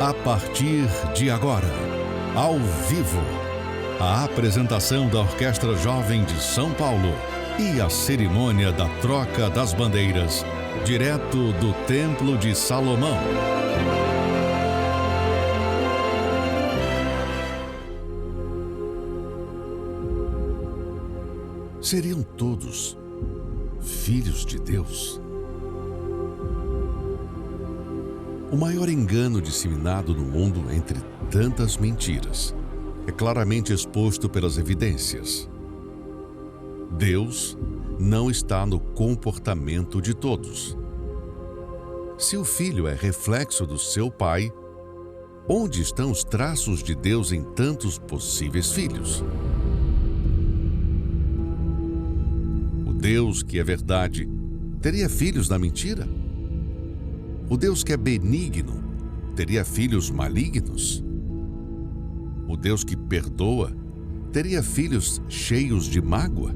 A partir de agora, ao vivo, a apresentação da Orquestra Jovem de São Paulo e a cerimônia da troca das bandeiras, direto do Templo de Salomão. Seriam todos filhos de Deus? O maior engano disseminado no mundo entre tantas mentiras é claramente exposto pelas evidências. Deus não está no comportamento de todos. Se o filho é reflexo do seu pai, onde estão os traços de Deus em tantos possíveis filhos? O Deus que é verdade teria filhos na mentira? O Deus que é benigno teria filhos malignos? O Deus que perdoa teria filhos cheios de mágoa?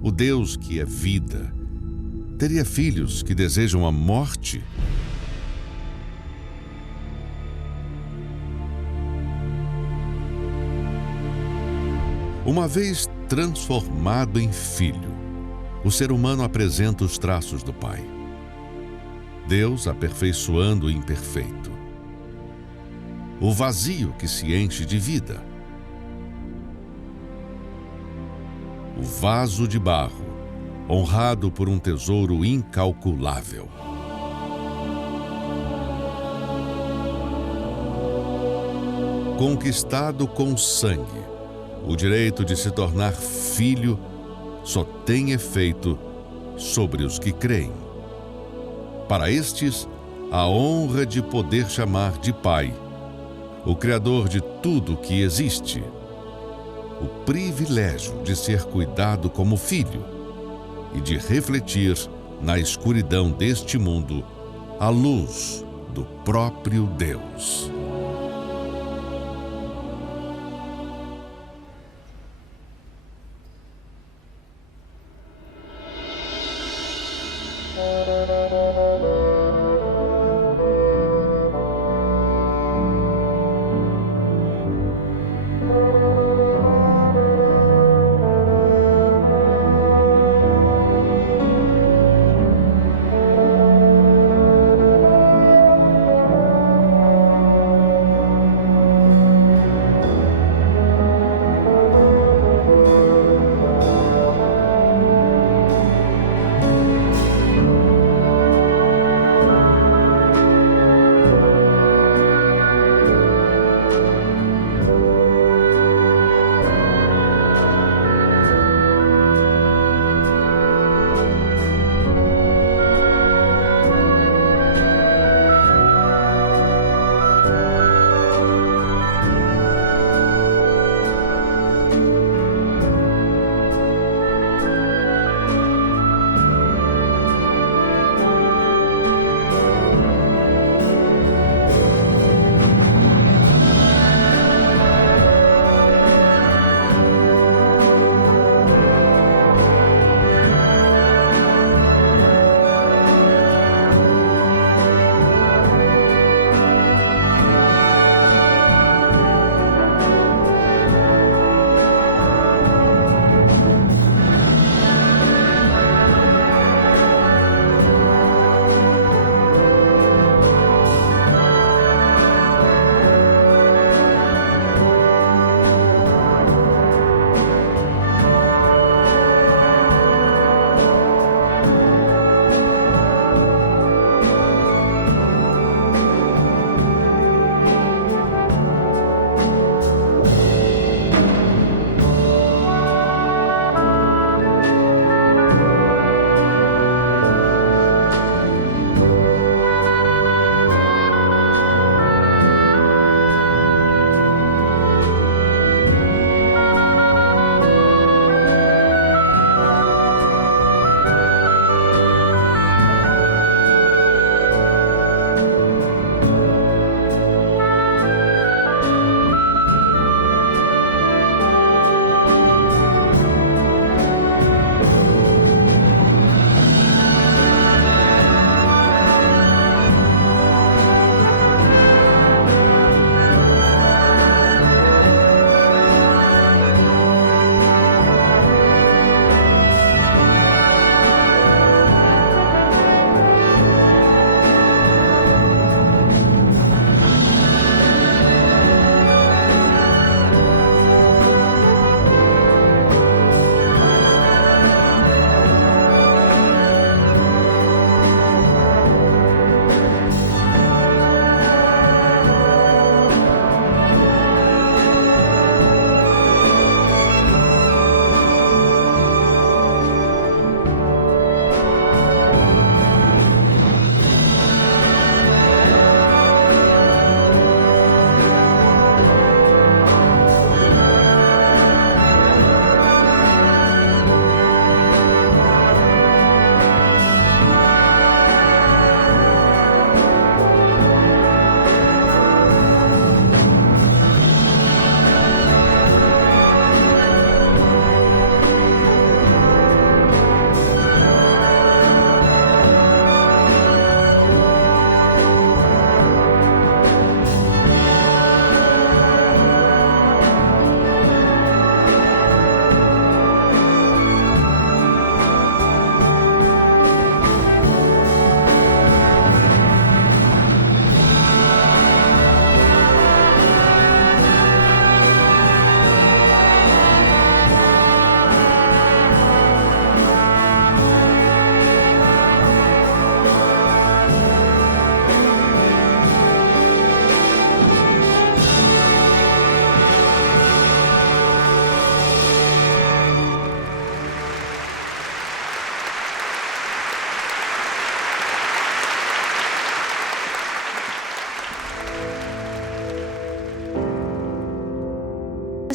O Deus que é vida teria filhos que desejam a morte? Uma vez transformado em filho, o ser humano apresenta os traços do Pai. Deus aperfeiçoando o imperfeito. O vazio que se enche de vida. O vaso de barro, honrado por um tesouro incalculável. Conquistado com sangue, o direito de se tornar filho só tem efeito sobre os que creem. Para estes, a honra de poder chamar de Pai o Criador de tudo que existe, o privilégio de ser cuidado como filho e de refletir na escuridão deste mundo a luz do próprio Deus.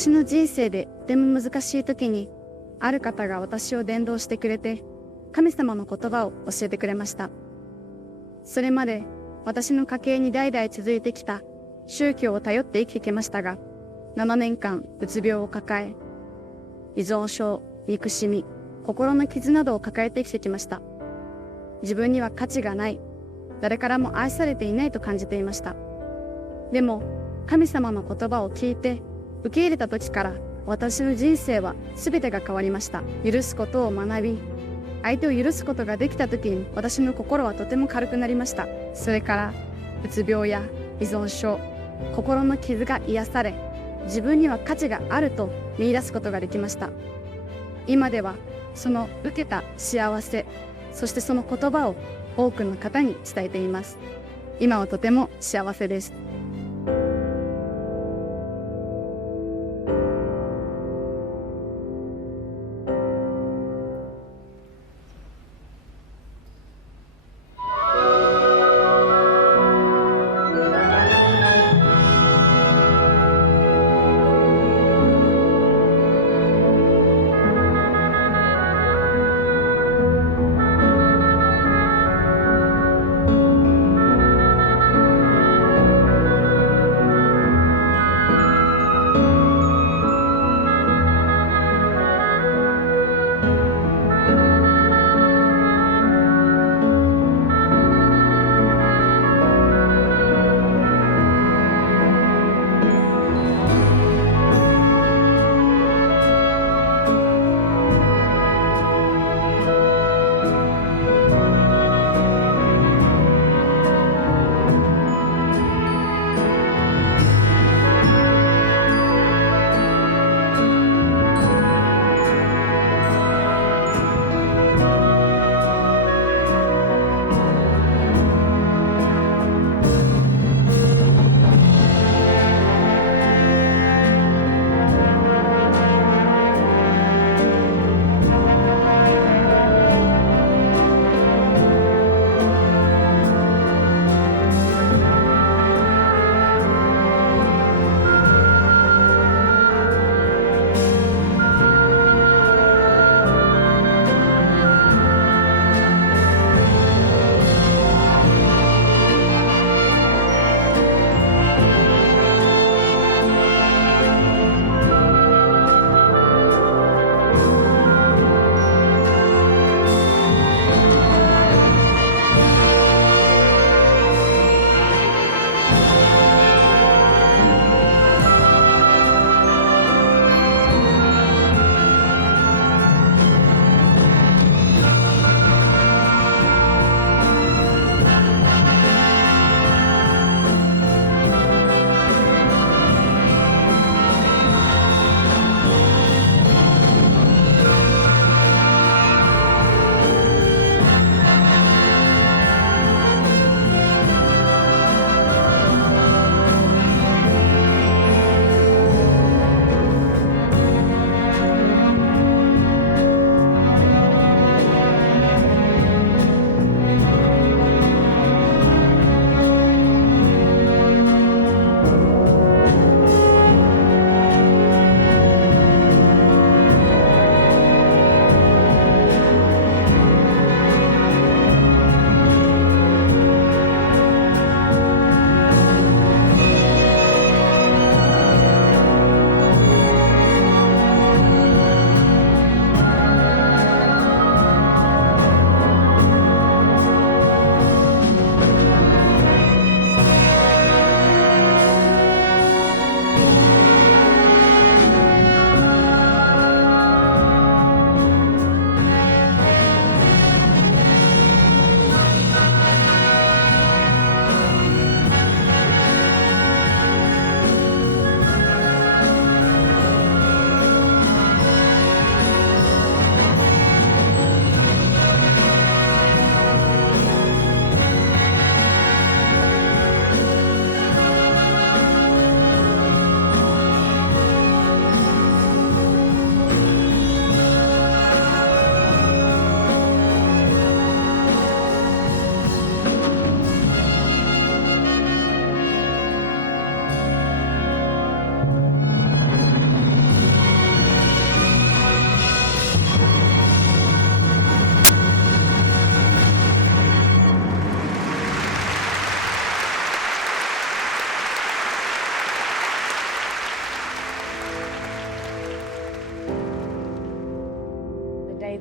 私の人生でとても難しい時に、ある方が私を伝道してくれて、神様の言葉を教えてくれました。それまで私の家系に代々続いてきた宗教を頼って生きてきましたが、7年間うつ病を抱え、依存症、憎しみ、心の傷などを抱えて生きてきました。自分には価値がない、誰からも愛されていないと感じていました。でも、神様の言葉を聞いて受け入れた時から、私の人生は全てが変わりました。許すことを学び、相手を許すことができた時に私の心はとても軽くなりました。それからうつ病や依存症、心の傷が癒され、自分には価値があると見出すことができました。今ではその受けた幸せ、そしてその言葉を多くの方に伝えています。今はとても幸せです。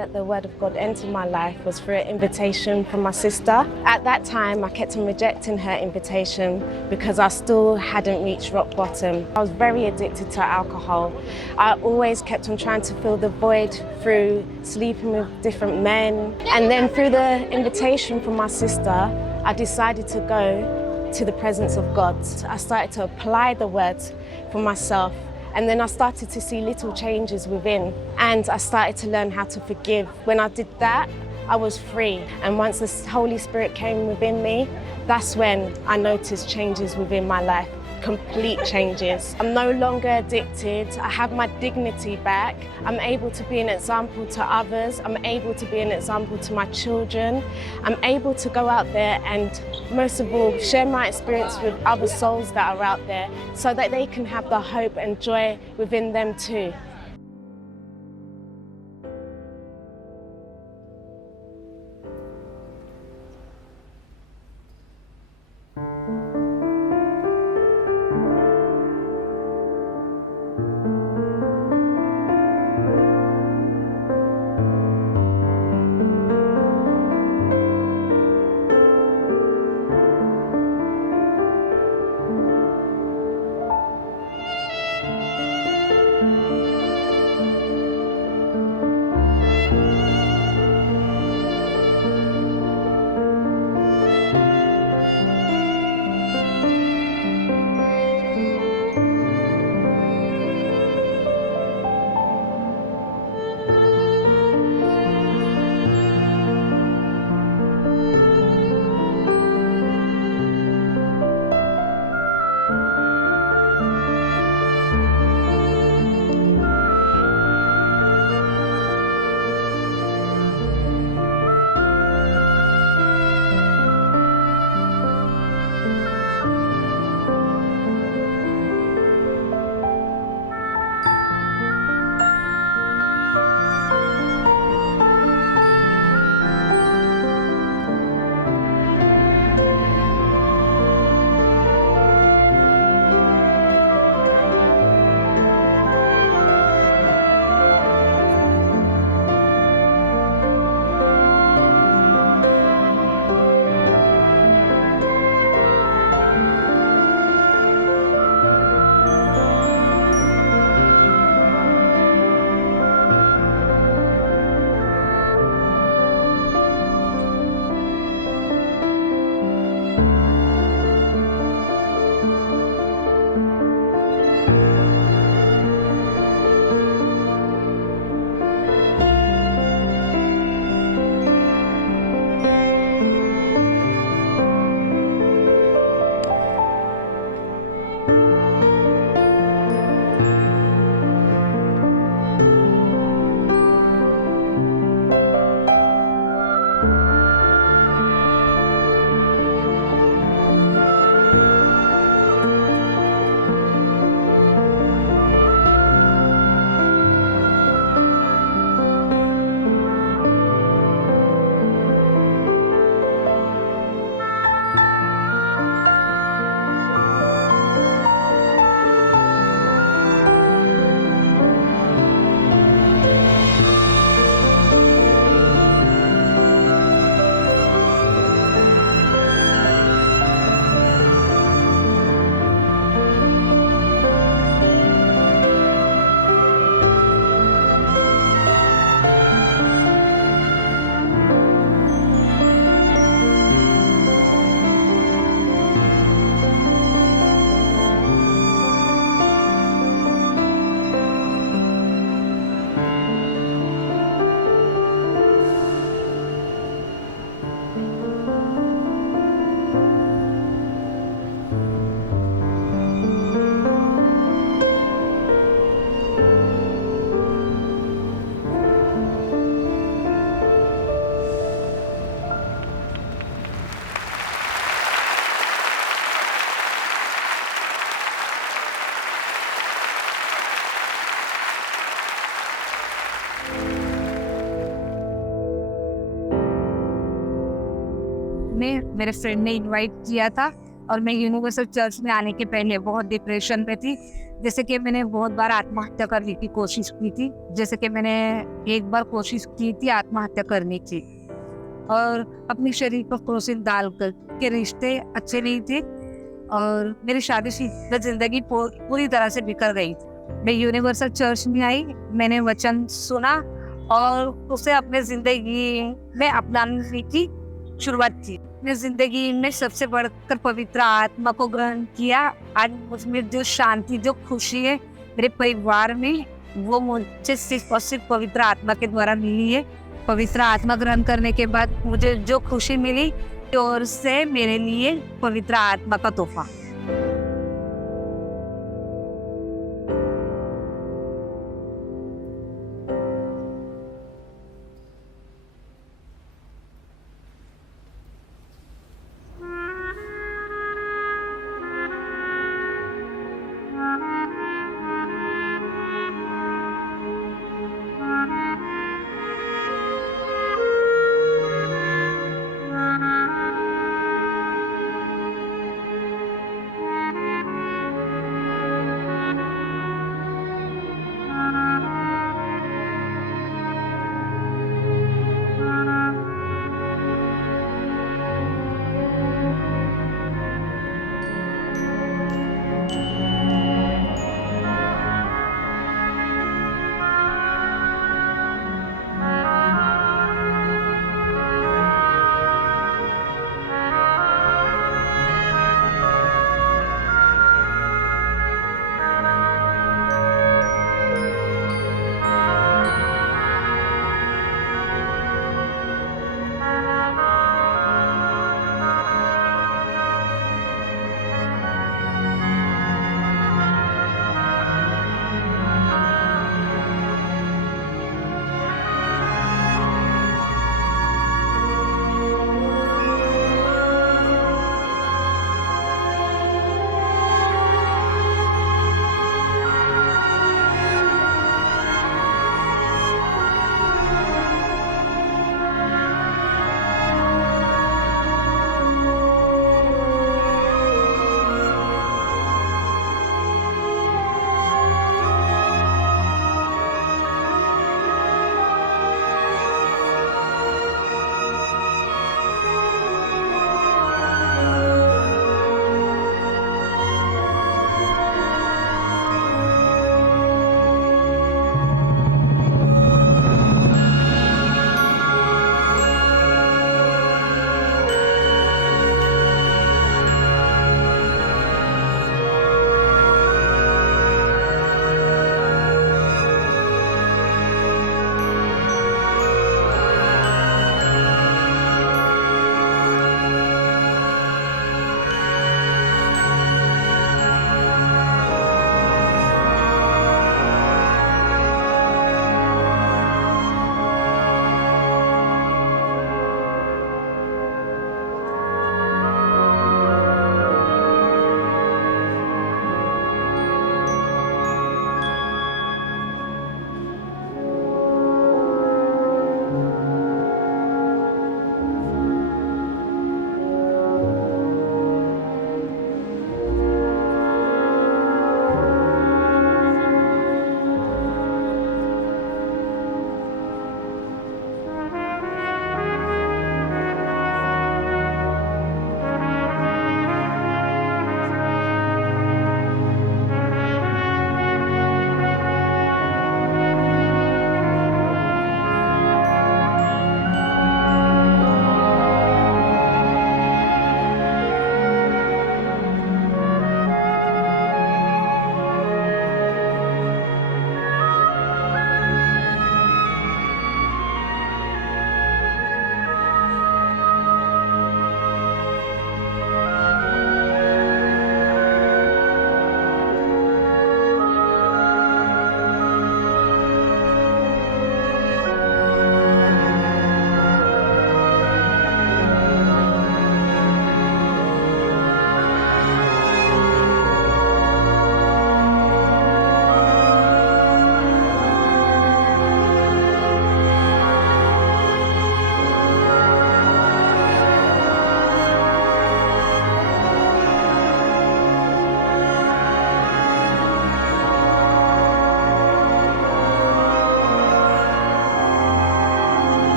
that the Word of God entered my life was through an invitation from my sister. At that time, I kept on rejecting her invitation because I still hadn't reached rock bottom. I was very addicted to alcohol. I always kept on trying to fill the void through sleeping with different men. And then through the invitation from my sister, I decided to go to the presence of God. I started to apply the Word for myself. And then I started to see little changes within, and I started to learn how to forgive. When I did that, I was free. And once the Holy Spirit came within me, that's when I noticed changes within my life, complete changes. I'm no longer addicted. I have my dignity back. I'm able to be an example to others. I'm able to be an example to my children. I'm able to go out there and, most of all, share my experience with other souls that are out there so that they can have the hope and joy within them too. में मेरे फ्रेंड ने इनवाइट किया था और मैं universal church में आने के पहले बहुत डिप्रेशन में थी। जैसे कि मैंने बहुत बार आत्महत्या करने की कोशिश की थी। जैसे कि मैंने एक बार कोशिश की थी आत्महत्या करने की, और अपने शरीर पर क्रोसिन डालकर के रिश्ते अच्छे नहीं थे और मेरी शादीशुदा जिंदगी पूरी तरह से बिखर गई थी। मैं यूनिवर्सल चर्च में आई, मैंने वचन सुना और उसे अपने जिंदगी में अपनाने की शुरुआत की। अपनी जिंदगी में सबसे बढ़कर पवित्र आत्मा को ग्रहण किया। आज मुझमें जो शांति, जो खुशी है मेरे परिवार में, वो मुझे सिर्फ और सिर्फ पवित्र आत्मा के द्वारा मिली है। पवित्र आत्मा ग्रहण करने के बाद मुझे जो खुशी मिली और से मेरे लिए पवित्र आत्मा का तोहफा।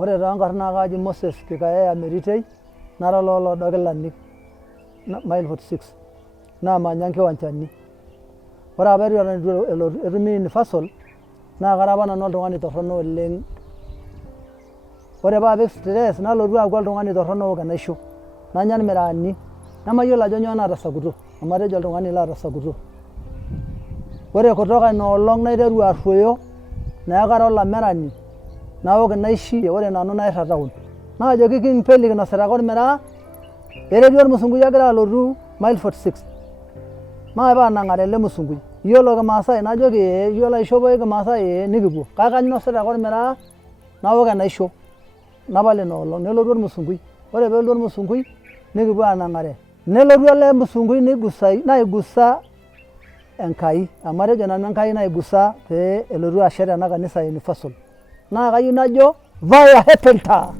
ore toonkarn naa kaaji Moses Kikaya Meritei, nara loolodokilani mile 46 naamanya nkiwanjani. Ore apa eton itu etumi universal naa kara apa nanu oltung'ani torrono oleng. Ore paapik stress nalotu aaku oltung'ani torrono ook enaisho, nanya irmiraani, nemayiolo ajo nyoo naatasakuto, amu atejo oltung'ani laatasakuto. Ore kutoka ina olong' naiteru arruoyo, neeku kara olamerani, naok inaishi, ore nanu nairrag taon. Naajoki King Peli kinosita ake ormiraa, eretii ormusungui ogira alotu mile 46. Maape aanang'are ele musungui. Iyiolo kimaasai najoki ee, iyiolo aishopoi kimaasai ee nikipuo. Kake kainosita ake ormiraa, naok enaisho, napal ina olong'. Nelotu ormusungui. Ore peelotu ormusungui, nikipuo aanang'are. Nelotu ele musungui naigusa Enkai, amu atejo nanu Enkai naigusa pee elotu ashet ena kanisa universal. Naa kayieu najo vaya hepenta.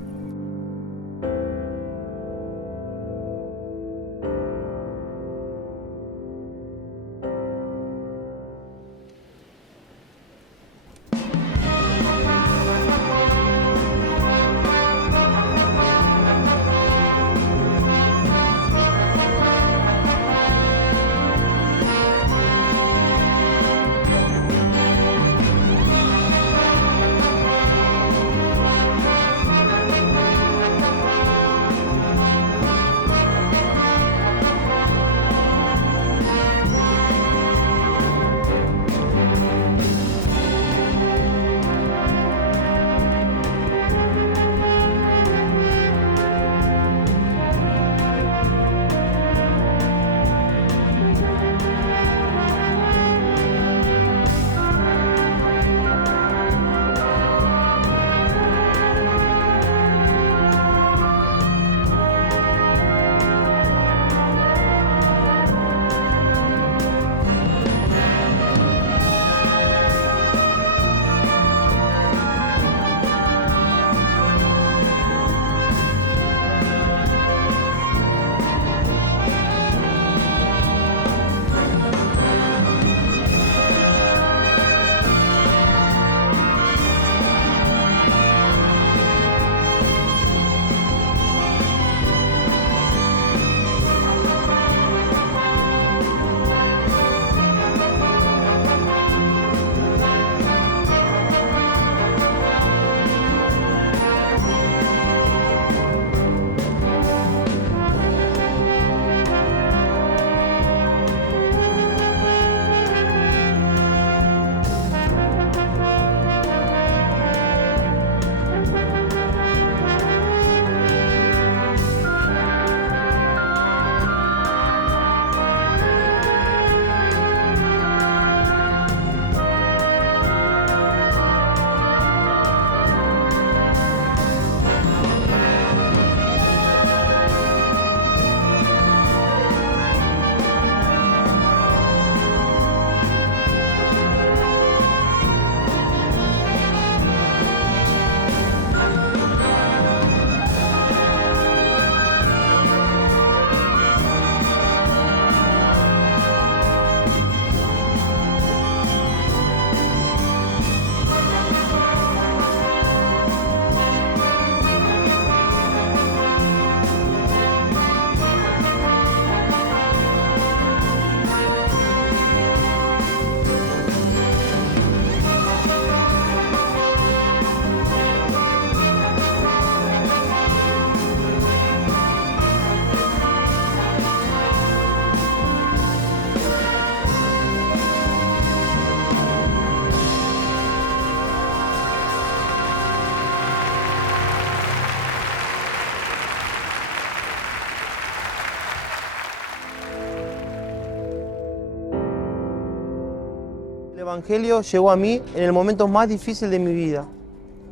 El Evangelio llegó a mí en el momento más difícil de mi vida,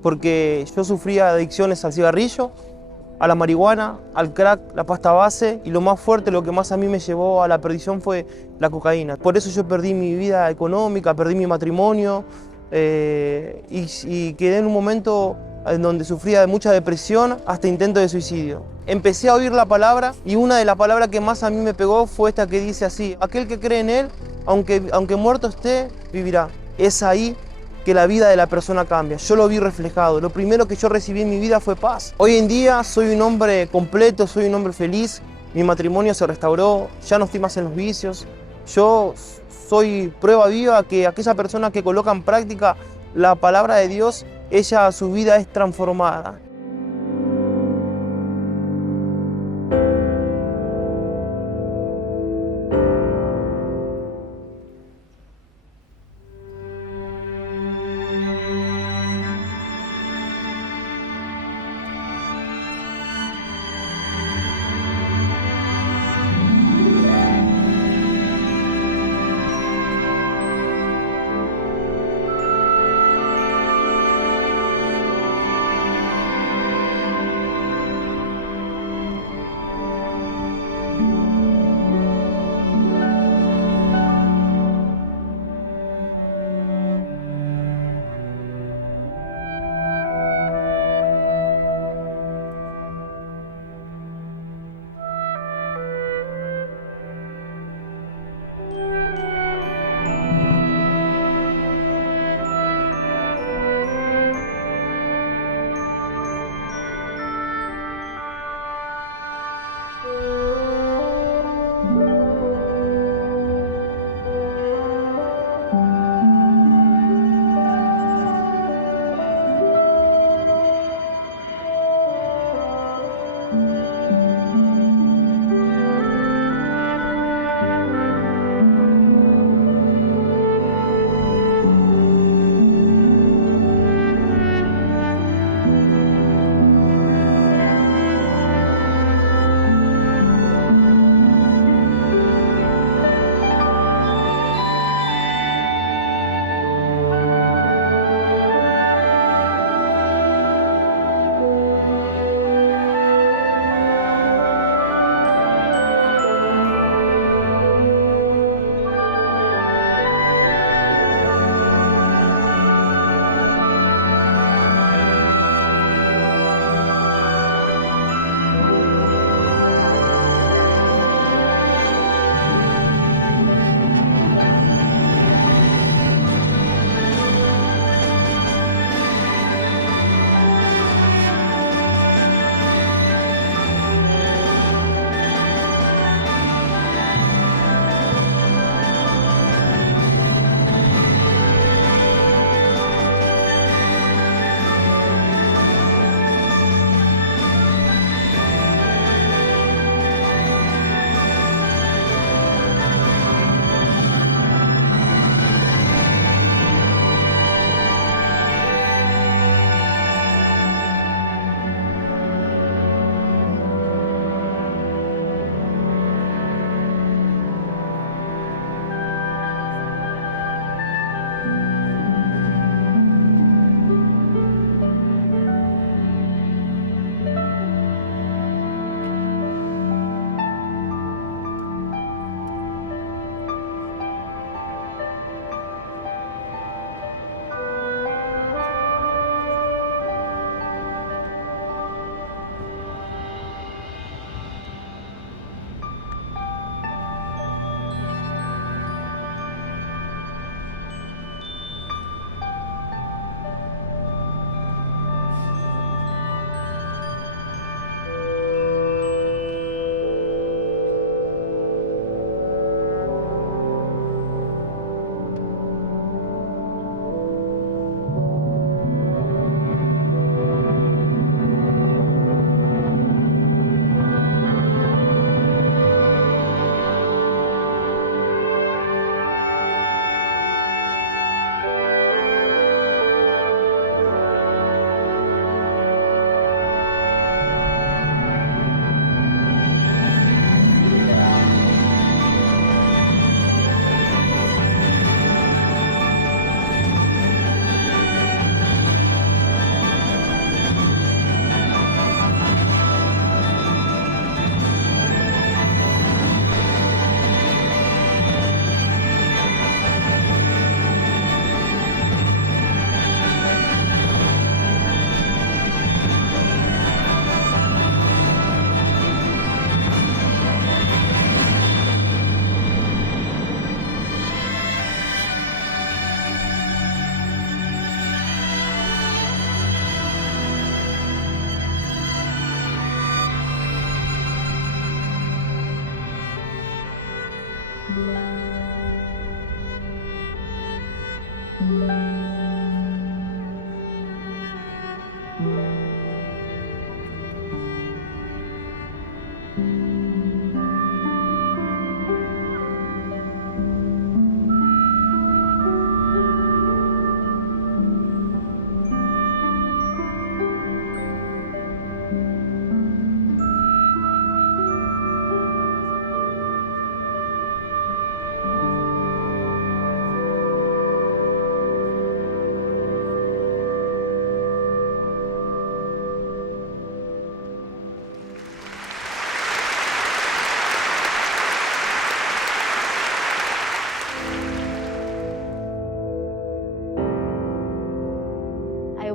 porque yo sufría adicciones al cigarrillo, a la marihuana, al crack, la pasta base, y lo más fuerte, lo que más a mí me llevó a la perdición fue la cocaína. Por eso yo perdí mi vida económica, perdí mi matrimonio y quedé en un momento en donde sufría de mucha depresión hasta intento de suicidio. Empecé a oír la palabra y una de las palabras que más a mí me pegó fue esta que dice así: aquel que cree en Él, aunque muerto esté, vivirá. Es ahí que la vida de la persona cambia. Yo lo vi reflejado. Lo primero que yo recibí en mi vida fue paz. Hoy en día soy un hombre completo, soy un hombre feliz. Mi matrimonio se restauró, ya no estoy más en los vicios. Yo soy prueba viva que aquella persona que coloca en práctica la palabra de Dios, su vida es transformada.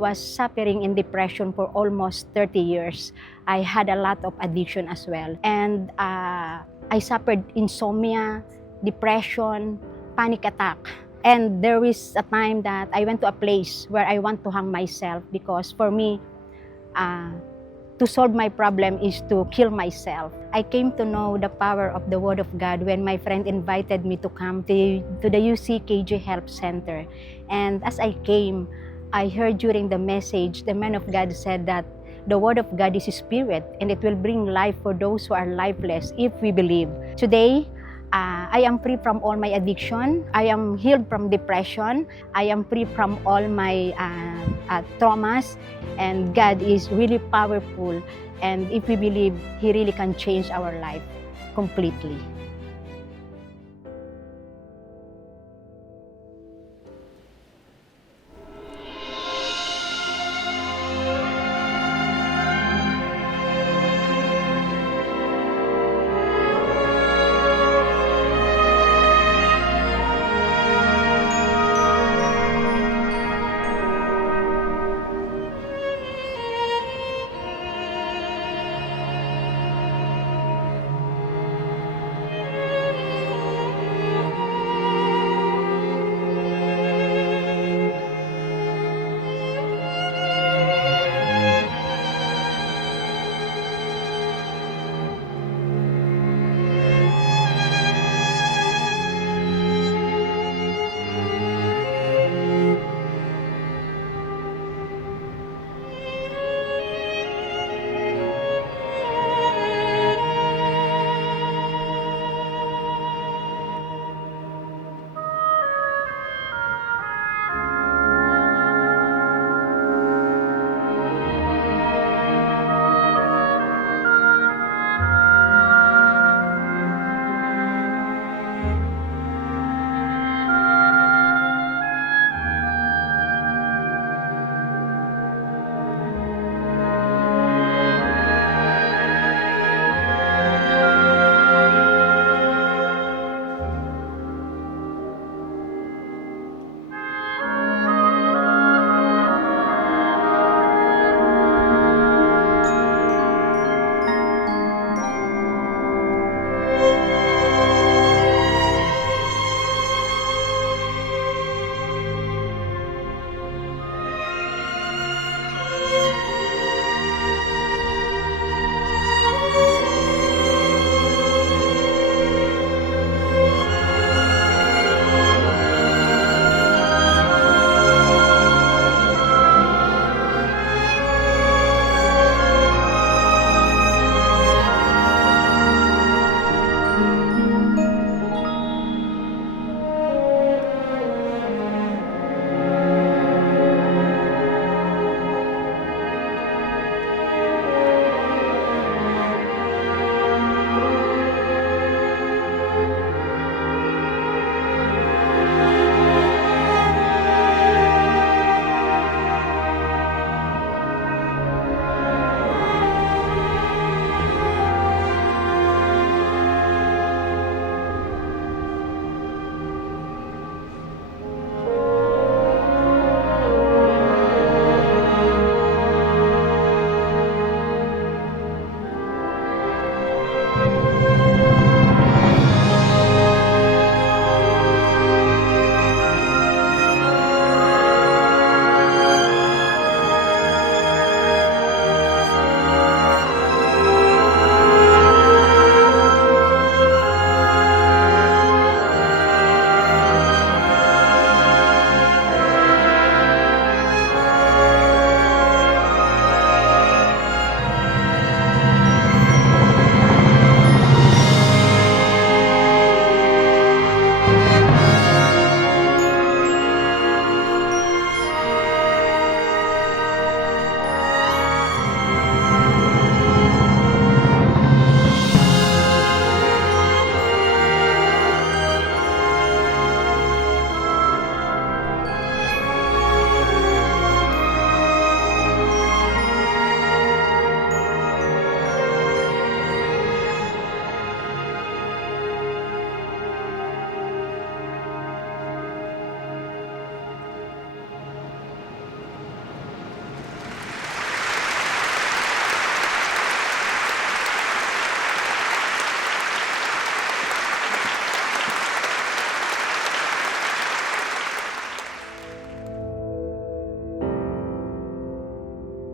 was suffering in depression for almost 30 years. I had a lot of addiction as well. And I suffered insomnia, depression, panic attack. And there is a time that I went to a place where I want to hang myself because for me, to solve my problem is to kill myself. I came to know the power of the Word of God when my friend invited me to come to the UCKG Help Center. And as I came, I heard during the message, the man of God said that the Word of God is Spirit and it will bring life for those who are lifeless if we believe. Today, I am free from all my addiction. I am healed from depression. I am free from all my traumas. And God is really powerful. And if we believe, He really can change our life completely.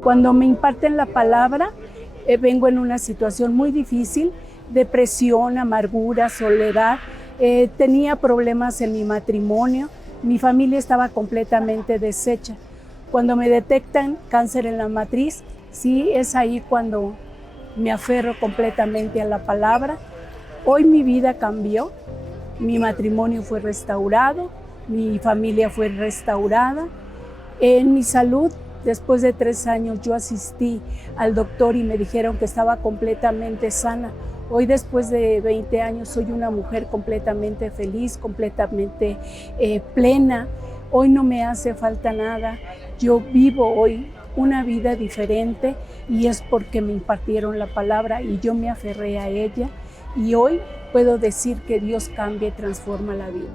Cuando me imparten la palabra, vengo en una situación muy difícil, depresión, amargura, soledad. Tenía problemas en mi matrimonio, mi familia estaba completamente deshecha. Cuando me detectan cáncer en la matriz, sí, es ahí cuando me aferro completamente a la palabra. Hoy mi vida cambió, mi matrimonio fue restaurado, mi familia fue restaurada. En mi salud, después de 3 años, yo asistí al doctor y me dijeron que estaba completamente sana. Hoy, después de 20 años, soy una mujer completamente feliz, completamente plena. Hoy no me hace falta nada. Yo vivo hoy una vida diferente y es porque me impartieron la palabra y yo me aferré a ella. Y hoy puedo decir que Dios cambia y transforma la vida.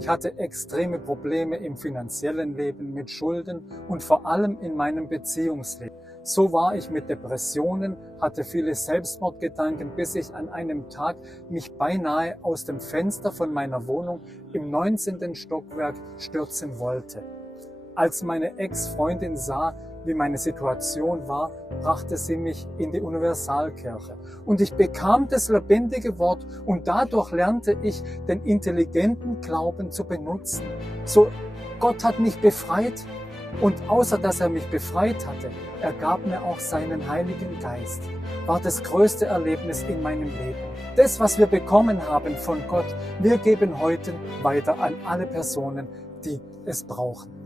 Ich hatte extreme Probleme im finanziellen Leben mit Schulden und vor allem in meinem Beziehungsleben. So war ich mit Depressionen, hatte viele Selbstmordgedanken, bis ich an einem Tag mich beinahe aus dem Fenster von meiner Wohnung im 19. Stockwerk stürzen wollte. Als meine Ex-Freundin sah, wie meine Situation war, brachte sie mich in die Universalkirche. Und ich bekam das lebendige Wort und dadurch lernte ich, den intelligenten Glauben zu benutzen. So, Gott hat mich befreit und außer dass er mich befreit hatte, er gab mir auch seinen Heiligen Geist. War das größte Erlebnis in meinem Leben. Das, was wir bekommen haben von Gott, wir geben heute weiter an alle Personen, die es brauchen.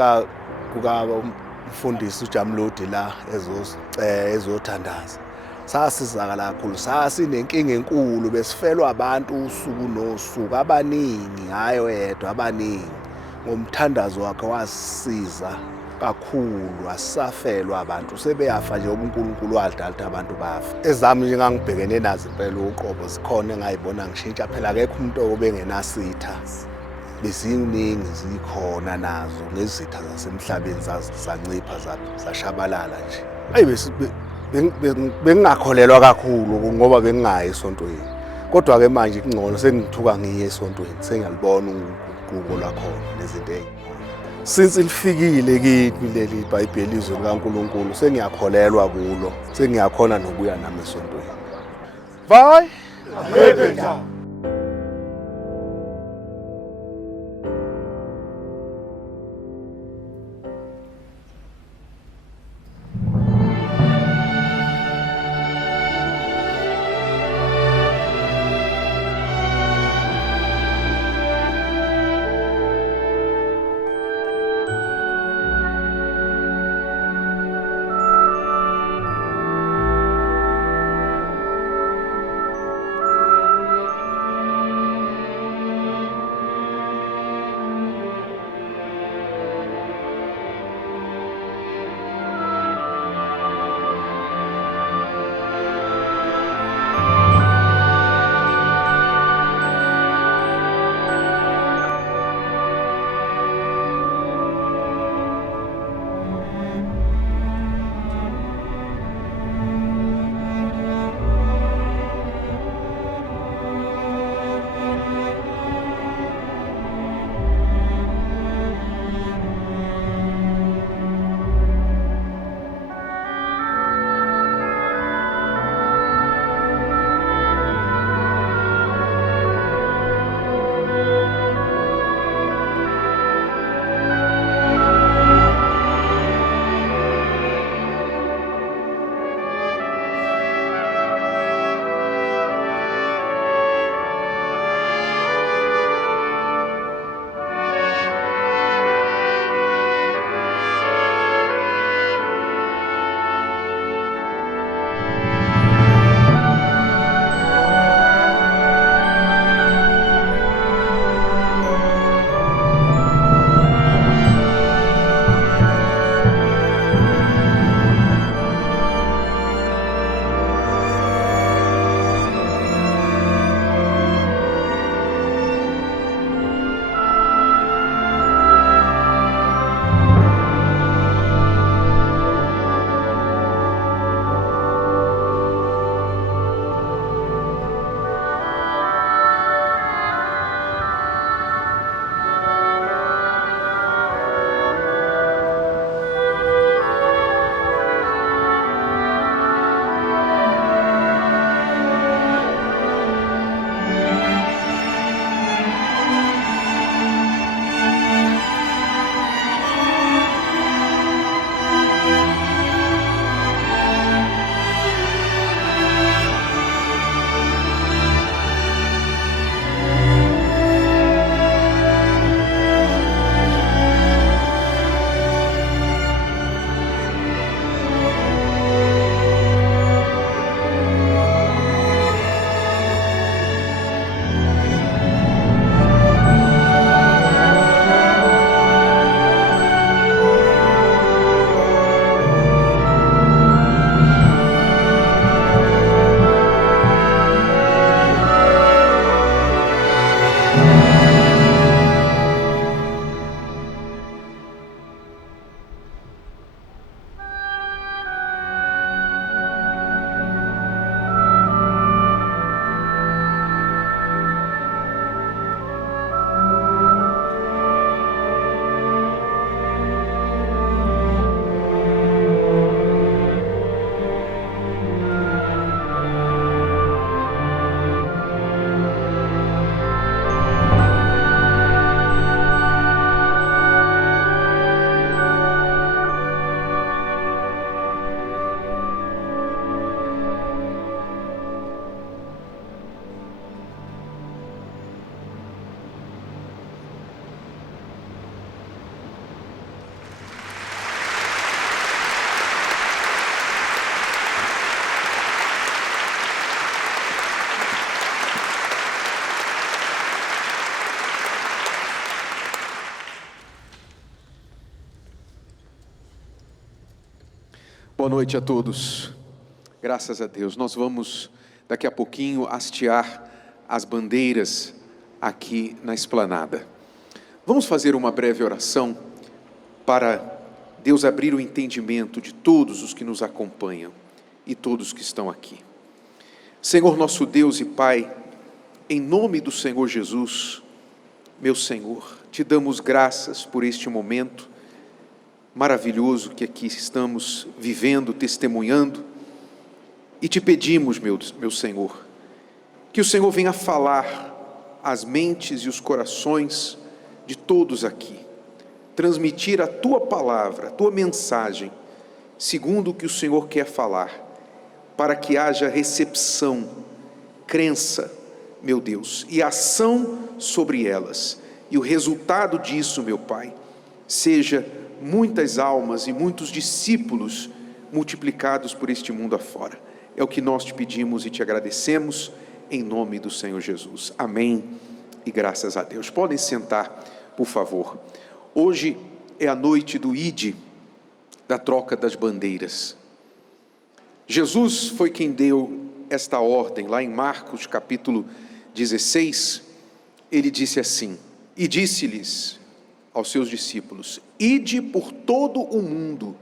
ukufika kukamfundisi uJamludi la ezothandaza sasizakala kakhulu, sasinenkinga enkulu, besifelwa abantu usuku nosuku abaningi, hayi yedwa abaningi. Ngomthandazo wakhe wasisiza kakhulu, asisafelwa abantu, sebeyafa nje uNkulunkulu wadala ukuthi abantu bafe. Ezami nje ngangibhekene nazo impela uqobo zikhona engayibona ngishintsha, phela akekho umuntu obengenasitha, beziningi zikhona nazo ngezitha zasemhlabeni zancipha zashabalala nje. Ayi bengingakholelwa kakhulu ngoba bengingayi esontweni, kodwa-ke manje kungcono sengithuka ngiye esontweni, sengiyalibona uguquko lwakhona nezinto ey'khona. Since lifikile kimi leli Bhayibheli izwi likaNkulunkulu sengiyakholelwa kulo, sengiyakhona nokuya nami esontweni. Bye. Boa noite a todos. Graças a Deus. Nós vamos daqui a pouquinho hastear as bandeiras aqui na esplanada. Vamos fazer uma breve oração para Deus abrir o entendimento de todos os que nos acompanham e todos que estão aqui. Senhor nosso Deus e Pai, em nome do Senhor Jesus, meu Senhor, te damos graças por este momento maravilhoso que aqui estamos vivendo, testemunhando, e te pedimos, meu Senhor, que o Senhor venha falar às mentes e os corações de todos aqui, transmitir a Tua palavra, a Tua mensagem, segundo o que o Senhor quer falar, para que haja recepção, crença, meu Deus, e ação sobre elas, e o resultado disso, meu Pai, seja muitas almas e muitos discípulos multiplicados por este mundo afora. É o que nós te pedimos e te agradecemos, em nome do Senhor Jesus. Amém e graças a Deus. Podem sentar, por favor. Hoje é a noite do Ide, da troca das bandeiras. Jesus foi quem deu esta ordem, lá em Marcos capítulo 16, ele disse assim, e disse-lhes aos seus discípulos, ide por todo o mundo,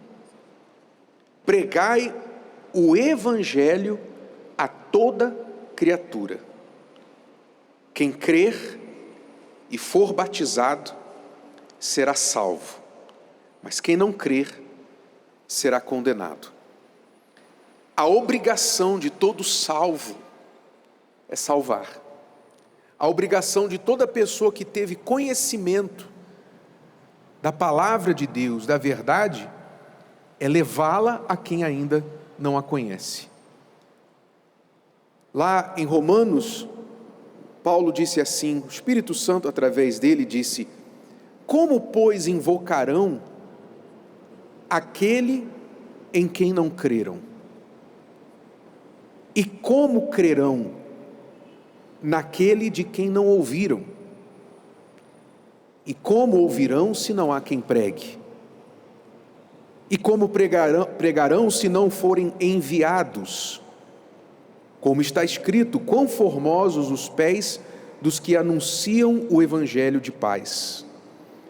pregai o evangelho a toda criatura. Quem crer e for batizado será salvo, mas quem não crer será condenado. A obrigação de todo salvo é salvar. A obrigação de toda pessoa que teve conhecimento da palavra de Deus, da verdade, é levá-la a quem ainda não a conhece. Lá em Romanos, Paulo disse assim, o Espírito Santo através dele disse, como pois invocarão aquele em quem não creram? E como crerão naquele de quem não ouviram? E como ouvirão se não há quem pregue? E como pregarão se não forem enviados? Como está escrito, quão formosos os pés dos que anunciam o evangelho de paz,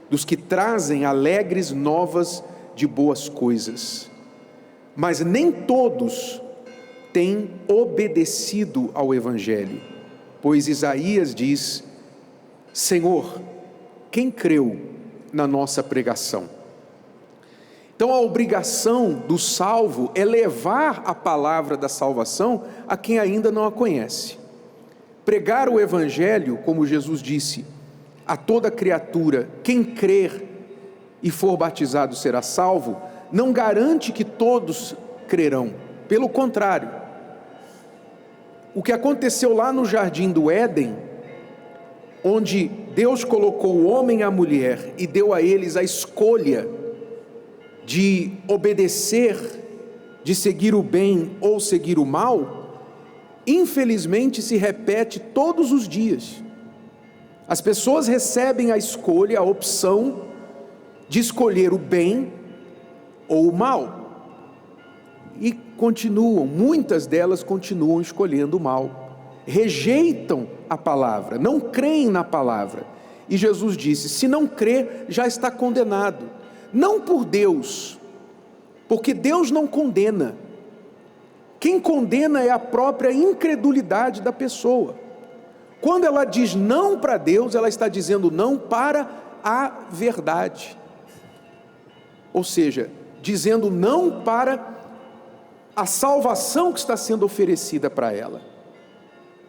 dos que trazem alegres novas de boas coisas. Mas nem todos têm obedecido ao evangelho, pois Isaías diz, Senhor, quem creu na nossa pregação? Então a obrigação do salvo é levar a palavra da salvação a quem ainda não a conhece. Pregar o evangelho, como Jesus disse, a toda criatura, quem crer e for batizado será salvo, não garante que todos crerão. Pelo contrário, o que aconteceu lá no jardim do Éden, onde Deus colocou o homem e a mulher e deu a eles a escolha de obedecer, de seguir o bem ou seguir o mal, infelizmente se repete todos os dias. As pessoas recebem a escolha, a opção de escolher o bem ou o mal. E muitas delas continuam escolhendo o mal. Rejeitam a palavra, não creem na palavra. E Jesus disse, se não crer, já está condenado. Não por Deus, porque Deus não condena. Quem condena é a própria incredulidade da pessoa. Quando ela diz não para Deus, ela está dizendo não para a verdade. Ou seja, dizendo não para a salvação que está sendo oferecida para ela.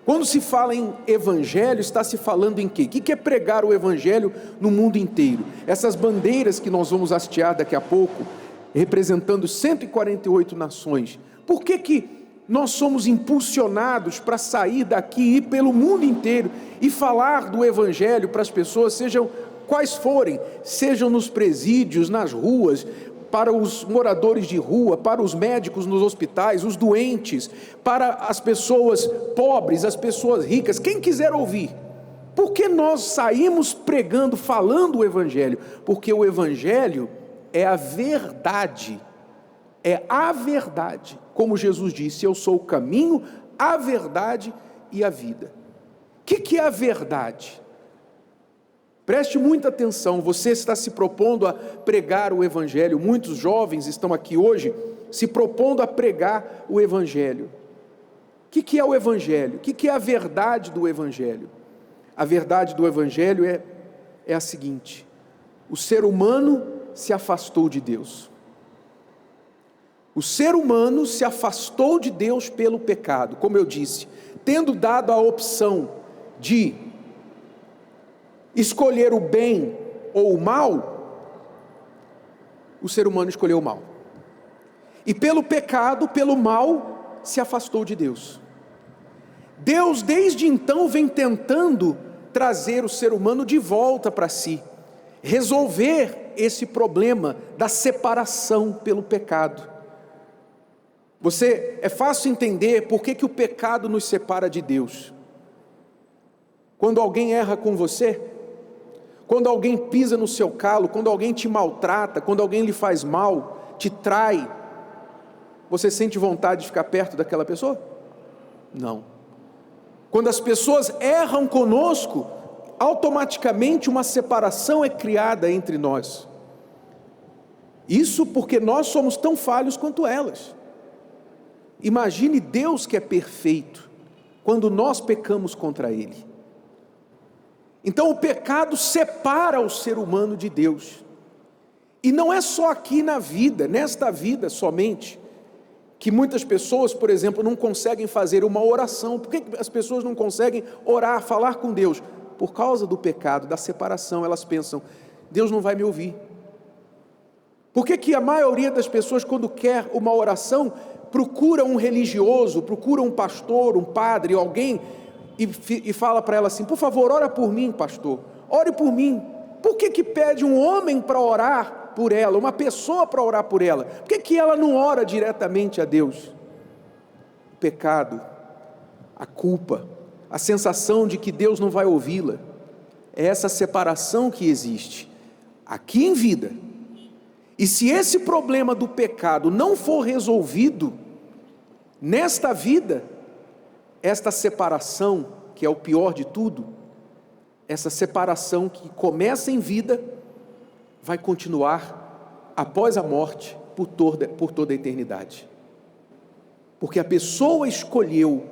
Quando se fala em evangelho, está se falando em quê? O que é pregar o evangelho no mundo inteiro? Essas bandeiras que nós vamos hastear daqui a pouco, representando 148 nações, por que nós somos impulsionados para sair daqui e ir pelo mundo inteiro e falar do evangelho para as pessoas, sejam quais forem, sejam nos presídios, nas ruas, para os moradores de rua, para os médicos nos hospitais, os doentes, para as pessoas pobres, as pessoas ricas, quem quiser ouvir. Por que nós saímos pregando, falando o evangelho? Porque o evangelho é a verdade é a verdade. Como Jesus disse, eu sou o caminho, a verdade e a vida. O que é a verdade? Preste muita atenção, você está se propondo a pregar o Evangelho, muitos jovens estão aqui hoje se propondo a pregar o Evangelho. O que é o Evangelho? O que é a verdade do Evangelho? A verdade do Evangelho é a seguinte: o ser humano se afastou de Deus. O ser humano se afastou de Deus pelo pecado, como eu disse, tendo dado a opção de escolher o bem ou o mal, o ser humano escolheu o mal. E pelo pecado, pelo mal, se afastou de Deus. Deus, desde então, vem tentando trazer o ser humano de volta para si, resolver esse problema da separação pelo pecado. É fácil entender por que o pecado nos separa de Deus. Quando alguém erra com você, quando alguém pisa no seu calo, quando alguém te maltrata, quando alguém lhe faz mal, te trai, você sente vontade de ficar perto daquela pessoa? Não. Quando as pessoas erram conosco, automaticamente uma separação é criada entre nós. Isso porque nós somos tão falhos quanto elas. Imagine Deus, que é perfeito, quando nós pecamos contra Ele. Então o pecado separa o ser humano de Deus. E não é só aqui na vida, nesta vida somente, que muitas pessoas, por exemplo, não conseguem fazer uma oração. Por que as pessoas não conseguem orar, falar com Deus? Por causa do pecado, da separação. Elas pensam, Deus não vai me ouvir. Por que a maioria das pessoas, quando quer uma oração, procura um religioso, procura um pastor, um padre, alguém, e fala para ela assim, por favor, ora por mim, pastor, ore por mim. Por que pede um homem para orar por ela, uma pessoa para orar por ela? Por que ela não ora diretamente a Deus? O pecado, a culpa, a sensação de que Deus não vai ouvi-la, é essa separação que existe aqui em vida. E se esse problema do pecado não for resolvido nesta vida, esta separação, que é o pior de tudo, essa separação que começa em vida, vai continuar após a morte por toda a eternidade. Porque a pessoa escolheu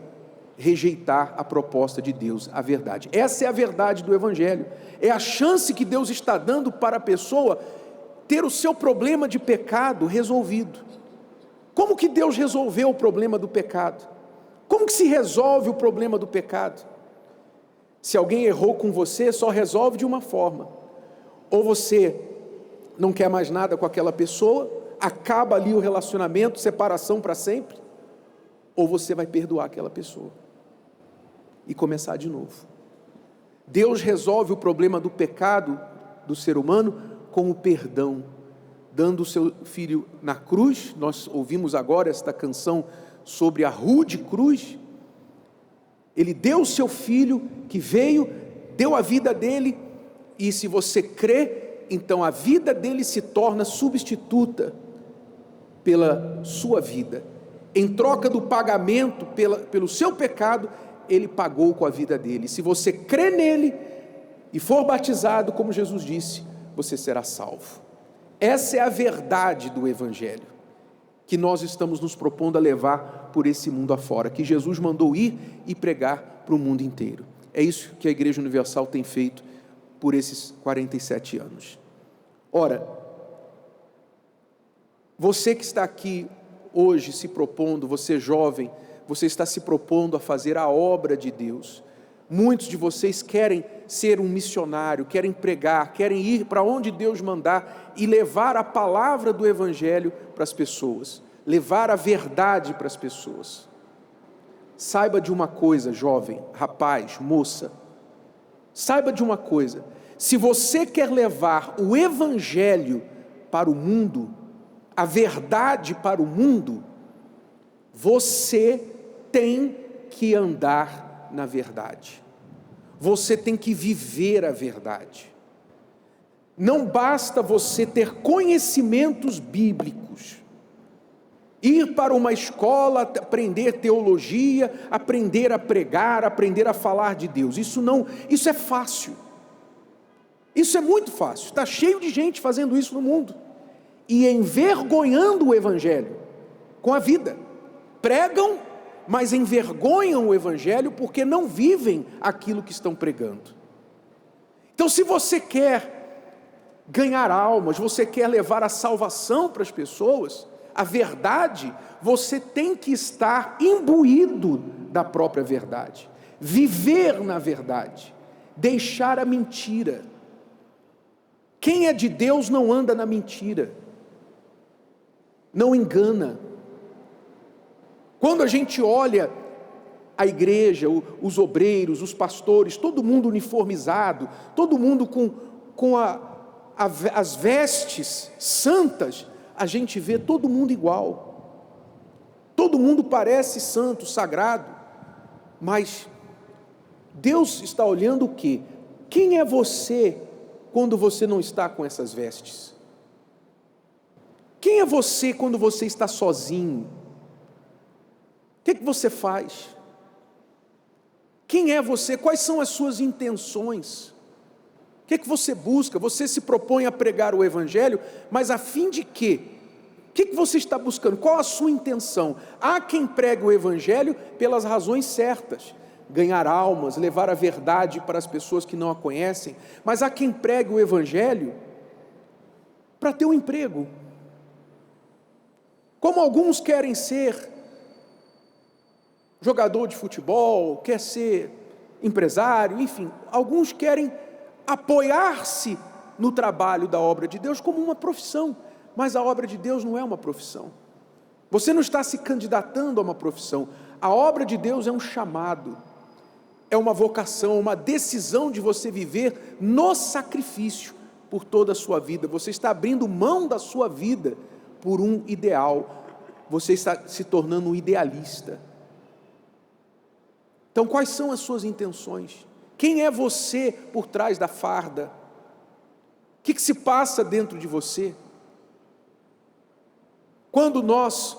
rejeitar a proposta de Deus, a verdade. Essa é a verdade do Evangelho. É a chance que Deus está dando para a pessoa ter o seu problema de pecado resolvido. Como que Deus resolveu o problema do pecado? Como que se resolve o problema do pecado? Se alguém errou com você, só resolve de uma forma. Ou você não quer mais nada com aquela pessoa, acaba ali o relacionamento, separação para sempre, ou você vai perdoar aquela pessoa e começar de novo. Deus resolve o problema do pecado do ser humano com o perdão, dando o seu filho na cruz. Nós ouvimos agora esta canção sobre a rude cruz. Ele deu o seu filho que veio, deu a vida dele, e se você crê, então a vida dele se torna substituta pela sua vida. Em troca do pagamento pelo seu pecado, ele pagou com a vida dele. Se você crê nele e for batizado, como Jesus disse, você será salvo. Essa é a verdade do Evangelho, que nós estamos nos propondo a levar por esse mundo afora, que Jesus mandou ir e pregar para o mundo inteiro. É isso que a Igreja Universal tem feito por esses 47 anos. Ora, você que está aqui hoje se propondo, você jovem, você está se propondo a fazer a obra de Deus. Muitos de vocês querem ser um missionário, querem pregar, querem ir para onde Deus mandar e levar a palavra do Evangelho para as pessoas, levar a verdade para as pessoas. Saiba de uma coisa, jovem, rapaz, moça, saiba de uma coisa: se você quer levar o Evangelho para o mundo, a verdade para o mundo, você tem que andar na verdade. Você tem que viver a verdade. Não basta você ter conhecimentos bíblicos. Ir para uma escola, aprender teologia, aprender a pregar, aprender a falar de Deus. Isso é fácil. Isso é muito fácil. Está cheio de gente fazendo isso no mundo. E envergonhando o Evangelho com a vida. Pregam, mas envergonham o Evangelho porque não vivem aquilo que estão pregando. Então, se você quer ganhar almas, você quer levar a salvação para as pessoas, a verdade, você tem que estar imbuído da própria verdade, viver na verdade, deixar a mentira. Quem é de Deus não anda na mentira, não engana. Quando a gente olha a igreja, os obreiros, os pastores, todo mundo uniformizado, todo mundo com as vestes santas, a gente vê todo mundo igual. Todo mundo parece santo, sagrado, mas Deus está olhando o quê? Quem é você quando você não está com essas vestes? Quem é você quando você está sozinho? O que você faz? Quem é você? Quais são as suas intenções? O que você busca? Você se propõe a pregar o Evangelho, mas a fim de quê? O que você está buscando? Qual a sua intenção? Há quem pregue o Evangelho pelas razões certas, ganhar almas, levar a verdade para as pessoas que não a conhecem, mas há quem pregue o Evangelho para ter um emprego. Como alguns querem ser jogador de futebol, quer ser empresário, enfim, alguns querem apoiar-se no trabalho da obra de Deus como uma profissão, mas a obra de Deus não é uma profissão. Você não está se candidatando a uma profissão. A obra de Deus é um chamado, é uma vocação, uma decisão de você viver no sacrifício por toda a sua vida. Você está abrindo mão da sua vida por um ideal, você está se tornando um idealista. Então, quais são as suas intenções? Quem é você por trás da farda? O que se passa dentro de você? Quando nós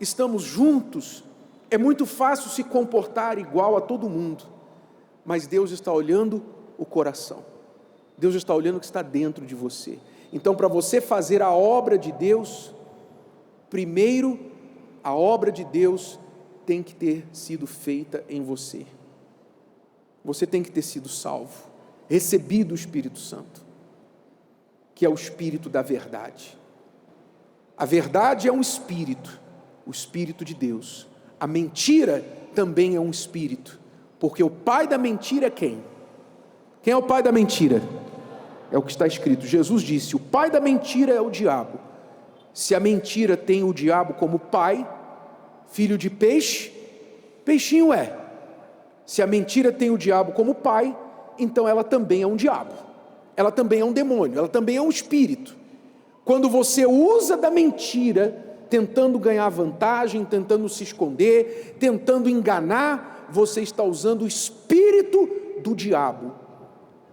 estamos juntos, é muito fácil se comportar igual a todo mundo, mas Deus está olhando o coração, Deus está olhando o que está dentro de você. Então, para você fazer a obra de Deus, primeiro, a obra de Deus tem que ter sido feita em você. Você tem que ter sido salvo, recebido o Espírito Santo, que é o Espírito da verdade. A verdade é um espírito, o Espírito de Deus. A mentira também é um espírito, porque o pai da mentira é quem? Quem é o pai da mentira? É o que está escrito. Jesus disse: o pai da mentira é o diabo. Se a mentira tem o diabo como pai, filho de peixe, peixinho é. Se a mentira tem o diabo como pai, então ela também é um diabo, ela também é um demônio, ela também é um espírito. Quando você usa da mentira, tentando ganhar vantagem, tentando se esconder, tentando enganar, você está usando o espírito do diabo.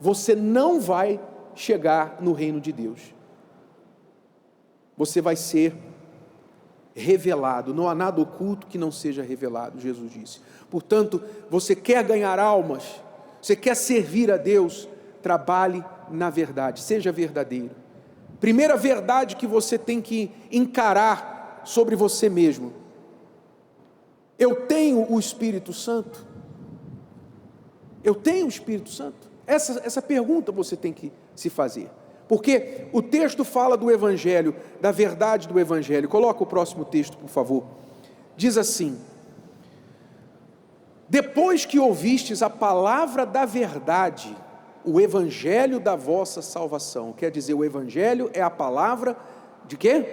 Você não vai chegar no reino de Deus. Você vai ser revelado, não há nada oculto que não seja revelado, Jesus disse. Portanto, você quer ganhar almas, você quer servir a Deus, trabalhe na verdade, seja verdadeiro. Primeira verdade que você tem que encarar sobre você mesmo: eu tenho o Espírito Santo? Eu tenho o Espírito Santo? Essa pergunta você tem que se fazer, porque o texto fala do Evangelho, da verdade do Evangelho. Coloca o próximo texto, por favor. Diz assim: depois que ouvistes a palavra da verdade, o Evangelho da vossa salvação. Quer dizer, o Evangelho é a palavra de quê?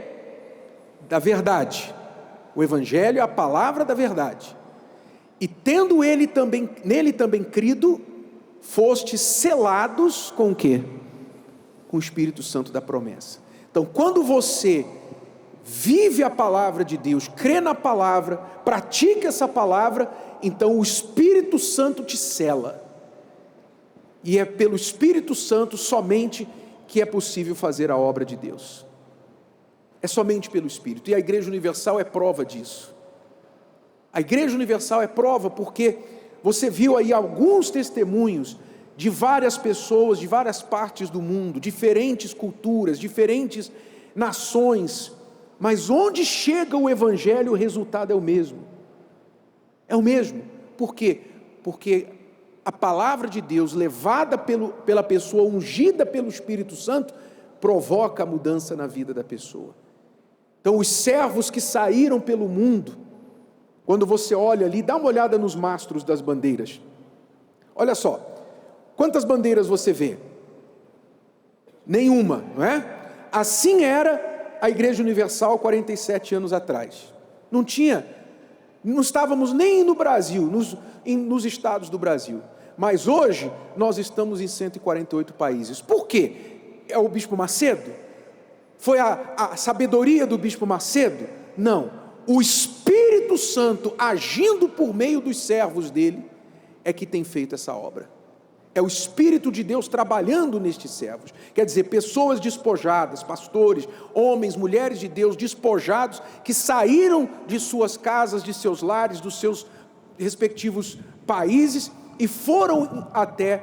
Da verdade. O Evangelho é a palavra da verdade. E tendo nele também crido, fostes selados com o quê? Com o Espírito Santo da promessa. Então, quando você vive a palavra de Deus, crê na palavra, pratica essa palavra, então o Espírito Santo te sela. E é pelo Espírito Santo somente que é possível fazer a obra de Deus. É somente pelo Espírito. E a Igreja Universal é prova disso. A Igreja Universal é prova porque você viu aí alguns testemunhos de várias pessoas, de várias partes do mundo, diferentes culturas, diferentes nações, mas onde chega o Evangelho, o resultado é o mesmo. É o mesmo. Por quê? Porque a palavra de Deus, levada pela pessoa, ungida pelo Espírito Santo, provoca a mudança na vida da pessoa. Então, os servos que saíram pelo mundo, quando você olha ali, dá uma olhada nos mastros das bandeiras. Olha só, quantas bandeiras você vê? Nenhuma, não é? Assim era a Igreja Universal 47 anos atrás. Não estávamos nem no Brasil, nos estados do Brasil. Mas hoje, nós estamos em 148 países. Por quê? É o Bispo Macedo? Foi a sabedoria do Bispo Macedo? Não. O Espírito Santo, agindo por meio dos servos dele, é que tem feito essa obra. É o Espírito de Deus trabalhando nestes servos. Quer dizer, pessoas despojadas, pastores, homens, mulheres de Deus despojados, que saíram de suas casas, de seus lares, dos seus respectivos países e foram até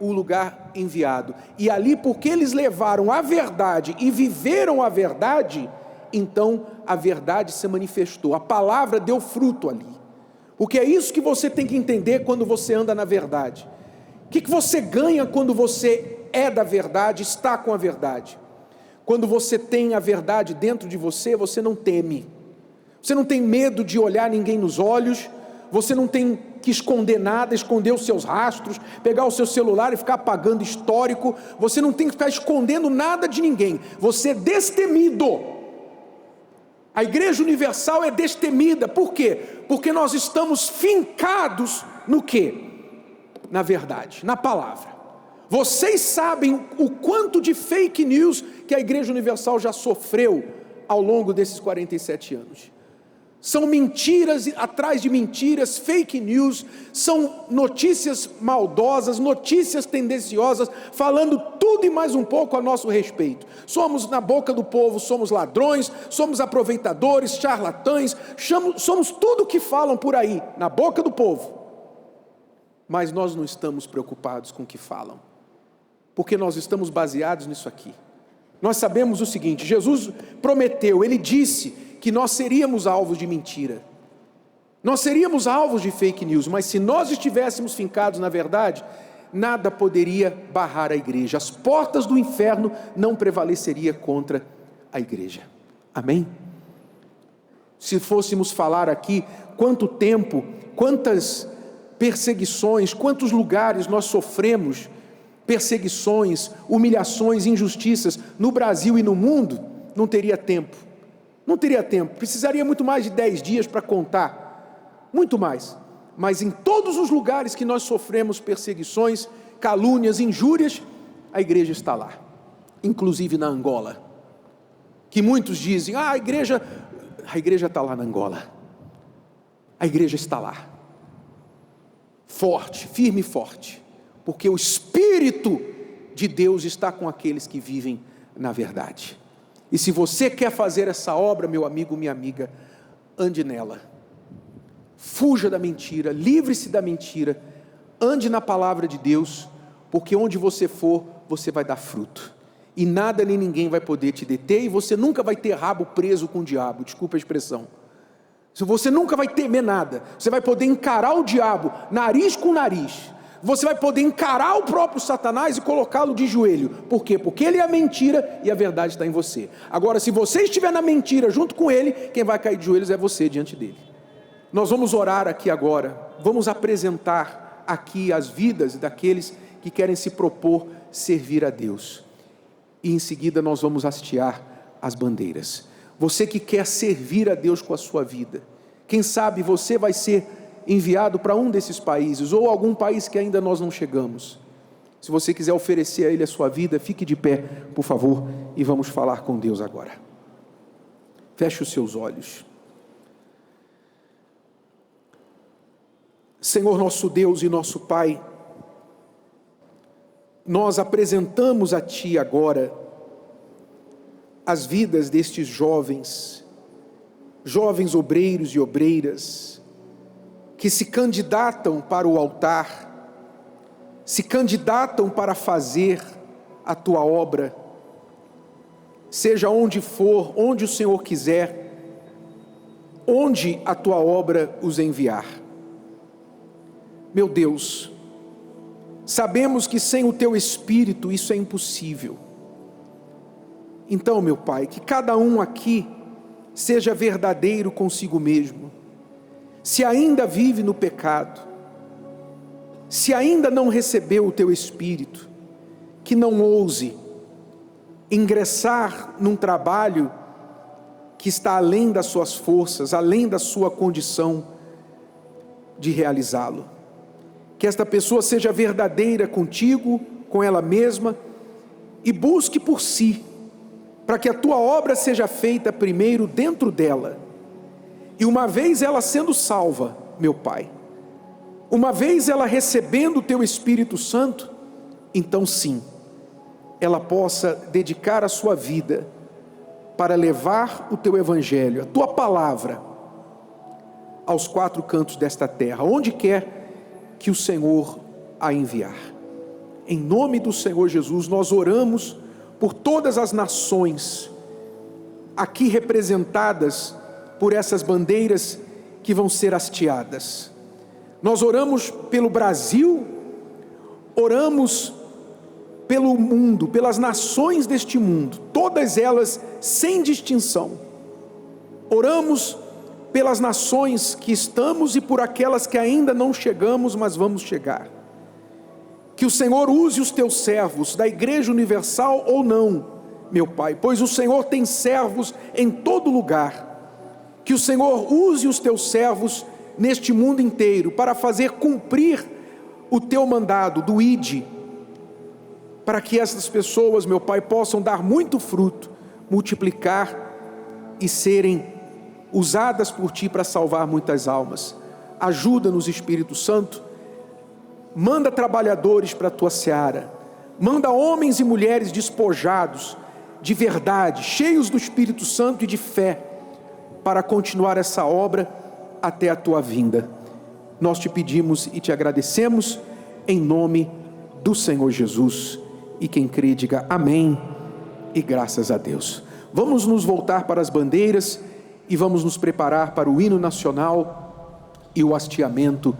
o lugar enviado. E ali, porque eles levaram a verdade e viveram a verdade, então a verdade se manifestou. A palavra deu fruto ali. Porque é isso que você tem que entender quando você anda na verdade. O que você ganha quando você é da verdade, está com a verdade? Quando você tem a verdade dentro de você, você não teme. Você não tem medo de olhar ninguém nos olhos. Você não tem que esconder nada, esconder os seus rastros, pegar o seu celular e ficar apagando histórico. Você não tem que ficar escondendo nada de ninguém. Você é destemido. A Igreja Universal é destemida. Por quê? Porque nós estamos fincados no quê? Na verdade, na palavra. Vocês sabem o quanto de fake news que a Igreja Universal já sofreu ao longo desses 47 anos. São mentiras atrás de mentiras, fake news, são notícias maldosas, notícias tendenciosas, falando tudo e mais um pouco a nosso respeito. Somos na boca do povo, somos ladrões, somos aproveitadores, charlatães, somos tudo que falam por aí, na boca do povo. Mas nós não estamos preocupados com o que falam, porque nós estamos baseados nisso aqui. Nós sabemos o seguinte: Jesus prometeu, Ele disse que nós seríamos alvos de mentira, nós seríamos alvos de fake news, mas se nós estivéssemos fincados na verdade, nada poderia barrar a igreja, as portas do inferno não prevaleceriam contra a igreja. Amém? Se fôssemos falar aqui, quanto tempo, quantas perseguições, quantos lugares nós sofremos perseguições, humilhações, injustiças no Brasil e no mundo, não teria tempo. Não teria tempo, precisaria muito mais de 10 dias para contar, muito mais. Mas em todos os lugares que nós sofremos perseguições, calúnias, injúrias, a igreja está lá, inclusive na Angola, que muitos dizem, a igreja está lá na Angola, a igreja está lá, forte, firme e forte, porque o Espírito de Deus está com aqueles que vivem na verdade. E se você quer fazer essa obra, meu amigo, minha amiga, ande nela. Fuja da mentira, livre-se da mentira, ande na palavra de Deus, porque onde você for, você vai dar fruto. E nada nem ninguém vai poder te deter, e você nunca vai ter rabo preso com o diabo, desculpa a expressão. Você nunca vai temer nada, você vai poder encarar o diabo, nariz com nariz. Você vai poder encarar o próprio Satanás e colocá-lo de joelho. Por quê? Porque ele é a mentira e a verdade está em você. Agora, se você estiver na mentira junto com ele, quem vai cair de joelhos é você diante dele. Nós vamos orar aqui agora, vamos apresentar aqui as vidas daqueles que querem se propor servir a Deus. E em seguida nós vamos hastear as bandeiras. Você que quer servir a Deus com a sua vida, quem sabe você vai ser enviado para um desses países, ou algum país que ainda nós não chegamos. Se você quiser oferecer a Ele a sua vida, fique de pé, por favor, e vamos falar com Deus agora. Feche os seus olhos. Senhor nosso Deus e nosso Pai, nós apresentamos a Ti agora as vidas destes jovens obreiros e obreiras, que se candidatam para o altar, se candidatam para fazer a tua obra, seja onde for, onde o Senhor quiser, onde a tua obra os enviar. Meu Deus, sabemos que sem o teu Espírito isso é impossível. Então, meu Pai, que cada um aqui seja verdadeiro consigo mesmo. Se ainda vive no pecado, se ainda não recebeu o teu Espírito, que não ouse ingressar num trabalho que está além das suas forças, além da sua condição de realizá-lo. Que esta pessoa seja verdadeira contigo, com ela mesma, e busque por si, para que a tua obra seja feita primeiro dentro dela. E uma vez ela sendo salva, meu Pai, uma vez ela recebendo o teu Espírito Santo, então sim, ela possa dedicar a sua vida para levar o teu Evangelho, a tua palavra, aos quatro cantos desta terra, onde quer que o Senhor a enviar. Em nome do Senhor Jesus, nós oramos por todas as nações aqui representadas por essas bandeiras que vão ser hasteadas. Nós oramos pelo Brasil, oramos pelo mundo, pelas nações deste mundo, todas elas sem distinção. Oramos pelas nações que estamos e por aquelas que ainda não chegamos, mas vamos chegar. Que o Senhor use os teus servos, da Igreja Universal ou não, meu Pai, pois o Senhor tem servos em todo lugar. Que o Senhor use os teus servos neste mundo inteiro, para fazer cumprir o teu mandado do Ide, para que essas pessoas, meu Pai, possam dar muito fruto, multiplicar e serem usadas por Ti para salvar muitas almas. Ajuda-nos, Espírito Santo. Manda trabalhadores para a Tua seara, manda homens e mulheres despojados de verdade, cheios do Espírito Santo e de fé, para continuar essa obra até a Tua vinda. Nós Te pedimos e Te agradecemos, em nome do Senhor Jesus. E quem crê, diga amém e graças a Deus. Vamos nos voltar para as bandeiras e vamos nos preparar para o hino nacional e o hasteamento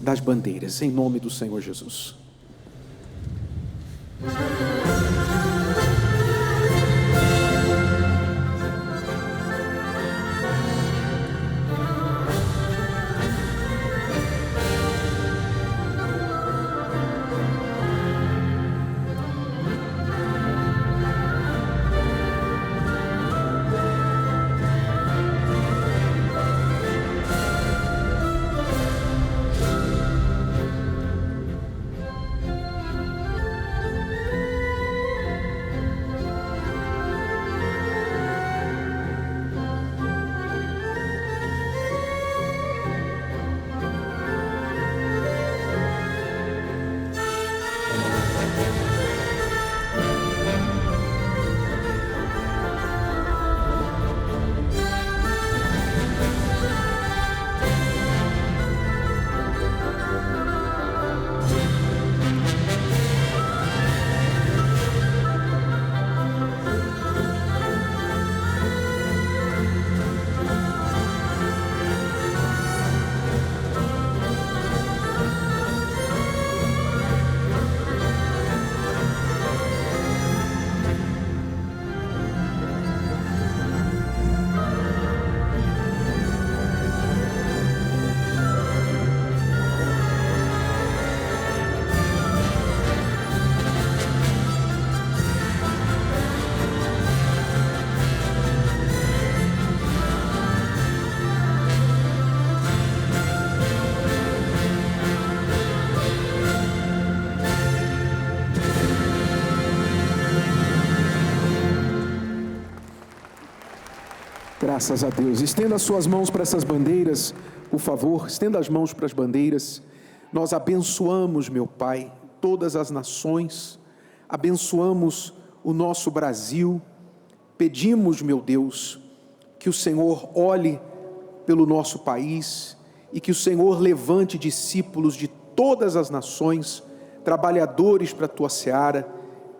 das bandeiras, em nome do Senhor Jesus. Graças a Deus. Estenda as suas mãos para essas bandeiras, por favor. Estenda as mãos para as bandeiras. Nós abençoamos, meu Pai, todas as nações. Abençoamos o nosso Brasil. Pedimos, meu Deus, que o Senhor olhe pelo nosso país e que o Senhor levante discípulos de todas as nações, trabalhadores para a tua seara,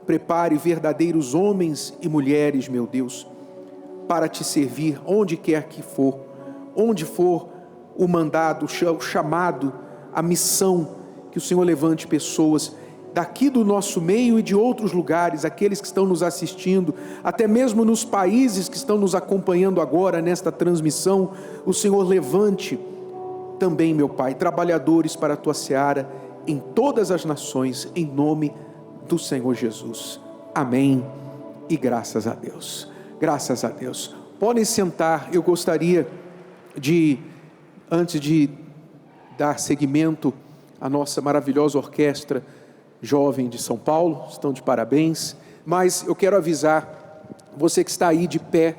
prepare verdadeiros homens e mulheres, meu Deus, para te servir onde quer que for, onde for o mandado, o chamado, a missão, que o Senhor levante pessoas daqui do nosso meio e de outros lugares, aqueles que estão nos assistindo, até mesmo nos países que estão nos acompanhando agora nesta transmissão, o Senhor levante também, meu Pai, trabalhadores para a tua seara em todas as nações, em nome do Senhor Jesus. Amém e graças a Deus. Graças a Deus. Podem sentar. Eu gostaria de, antes de dar seguimento à nossa maravilhosa orquestra jovem de São Paulo, estão de parabéns, mas eu quero avisar, você que está aí de pé,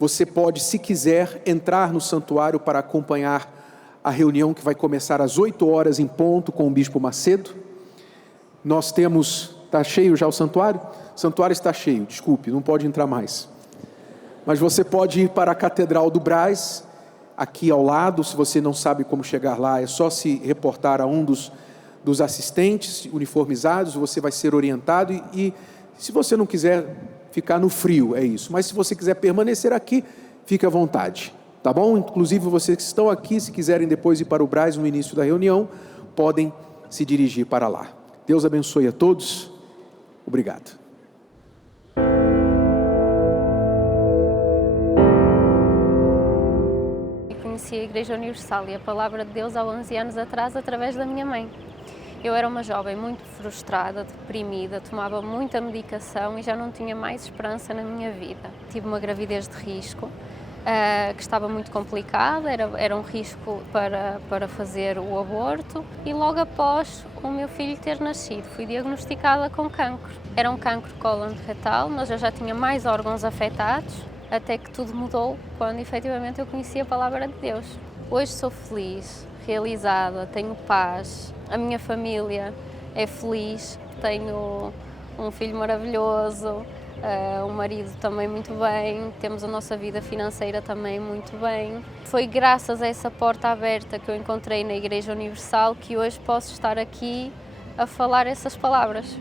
você pode, se quiser, entrar no santuário para acompanhar a reunião que vai começar às 8 horas em ponto com o Bispo Macedo. Nós temos, está cheio já o santuário? O santuário está cheio, desculpe, não pode entrar mais. Mas você pode ir para a Catedral do Brás, aqui ao lado. Se você não sabe como chegar lá, é só se reportar a um dos assistentes uniformizados, você vai ser orientado e se você não quiser ficar no frio, é isso. Mas se você quiser permanecer aqui, fique à vontade, tá bom? Inclusive vocês que estão aqui, se quiserem depois ir para o Brás no início da reunião, podem se dirigir para lá. Deus abençoe a todos. Obrigado. Conheci a Igreja Universal e a Palavra de Deus há 11 anos atrás através da minha mãe. Eu era uma jovem muito frustrada, deprimida, tomava muita medicação e já não tinha mais esperança na minha vida. Tive uma gravidez de risco, que estava muito complicada, era um risco para fazer o aborto e logo após o meu filho ter nascido fui diagnosticada com cancro. Era um cancro cólon-retal, mas eu já tinha mais órgãos afetados, até que tudo mudou quando efetivamente eu conheci a Palavra de Deus. Hoje sou feliz, realizada, tenho paz, a minha família é feliz, tenho um filho maravilhoso, um marido também muito bem, temos a nossa vida financeira também muito bem. Foi graças a essa porta aberta que eu encontrei na Igreja Universal que hoje posso estar aqui a falar essas palavras.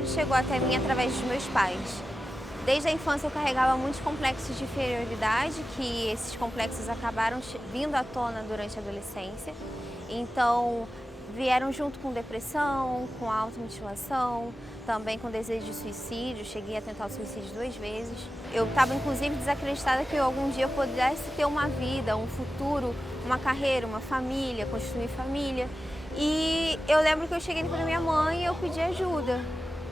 Evangelho chegou até mim através dos meus pais. Desde a infância eu carregava muitos complexos de inferioridade, que esses complexos acabaram vindo à tona durante a adolescência. Então, vieram junto com depressão, com automutilação, também com desejo de suicídio. Cheguei a tentar o suicídio 2 vezes. Eu estava, inclusive, desacreditada que algum dia eu pudesse ter uma vida, um futuro, uma carreira, uma família, construir família. E eu lembro que eu cheguei para minha mãe e eu pedi ajuda.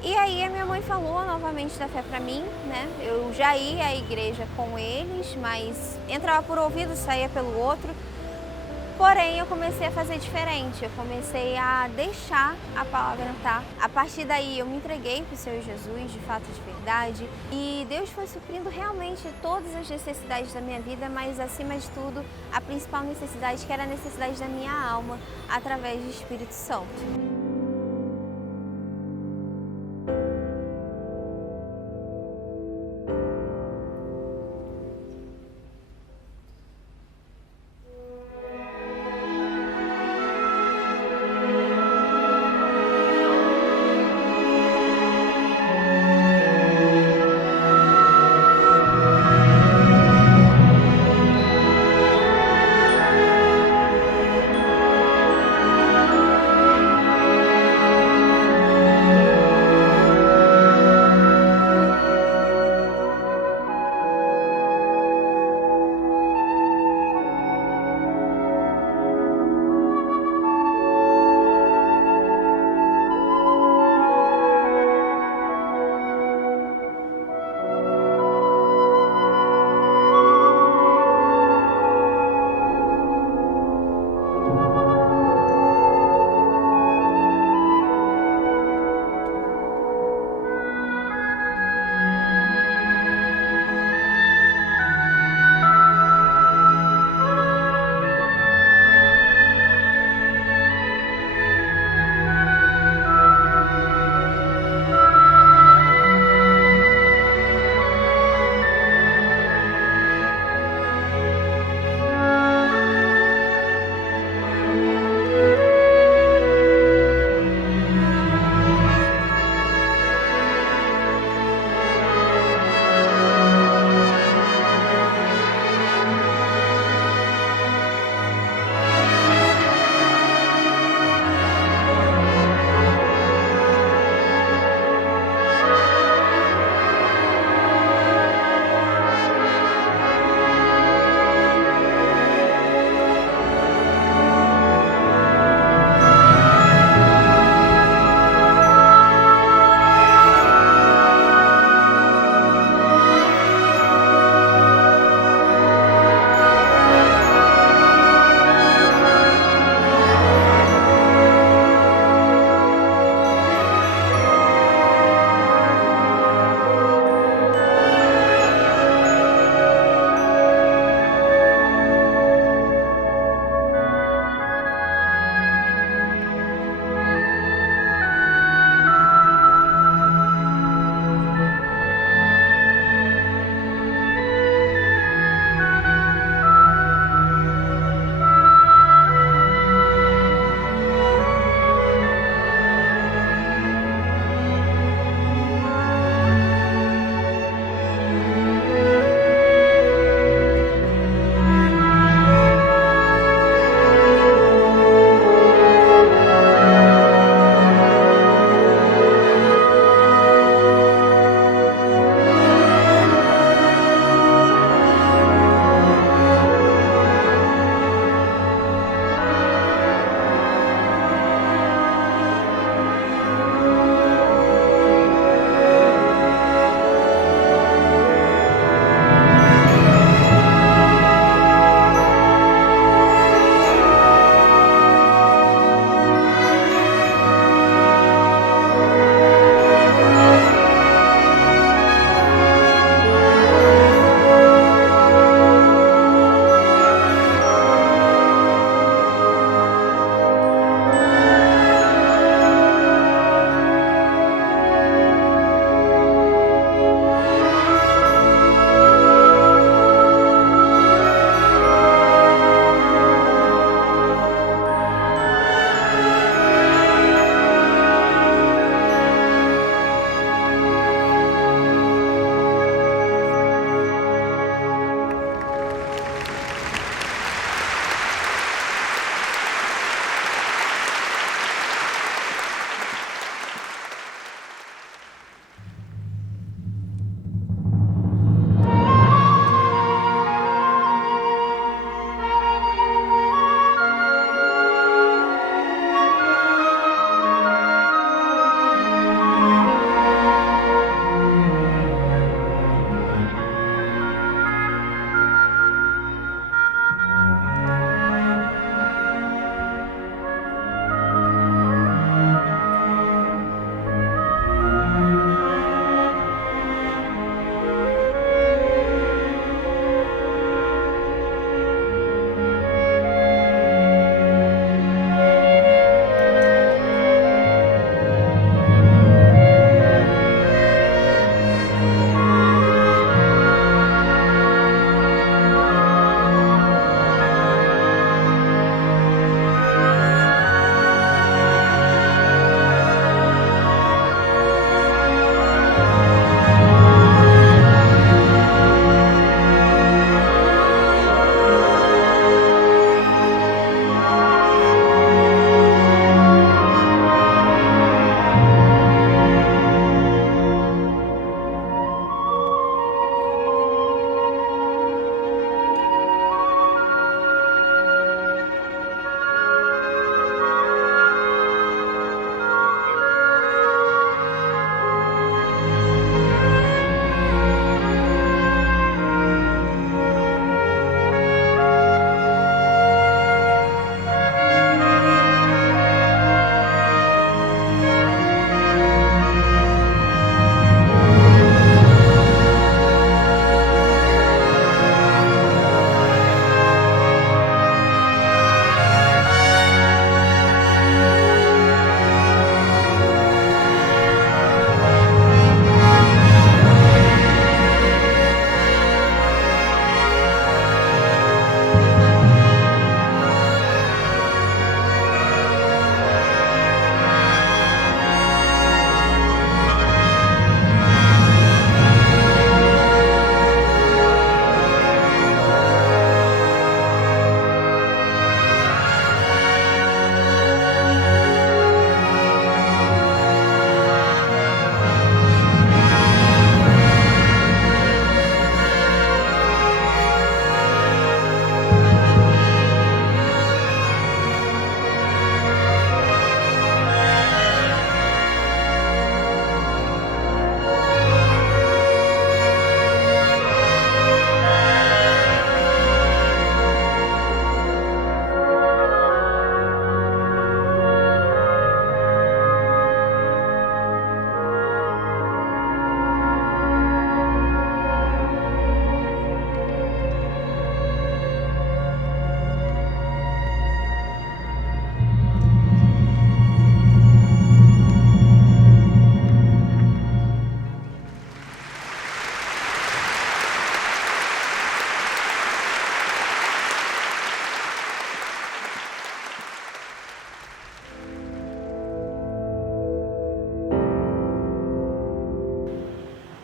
E aí a minha mãe falou novamente da fé para mim, né? Eu já ia à igreja com eles, mas entrava por ouvido, saía pelo outro. Porém, eu comecei a fazer diferente, eu comecei a deixar a palavra entrar. A partir daí, eu me entreguei para o Senhor Jesus, de fato, de verdade. E Deus foi suprindo realmente todas as necessidades da minha vida, mas, acima de tudo, a principal necessidade, que era a necessidade da minha alma, através do Espírito Santo.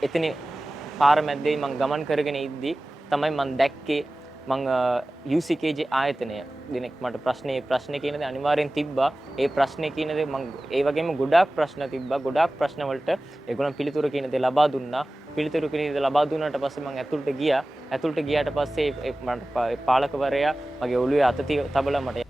එතනින් පාර මැද්දේ මං ගමන් කරගෙන ඉද්දී තමයි මං දැක්කේ මං UCKG ආයතනය දිනෙක මට ප්‍රශ්නේ කියන දේ අනිවාර්යෙන් තිබ්බා. ඒ ප්‍රශ්නේ කියන දේ මං ඒ වගේම ගොඩාක් ප්‍රශ්න තිබ්බා. ගොඩාක් ප්‍රශ්න වලට ඒගොල්ලන් පිළිතුරු කියන දේ ලබා දුන්නා. පිළිතුරු කියන දේ ලබා දුන්නාට පස්සේ මං ඇතුළට ගියා. ඇතුළට ගියාට පස්සේ මට පාලකවරයා මගේ ඔළුවේ අත තබලා මට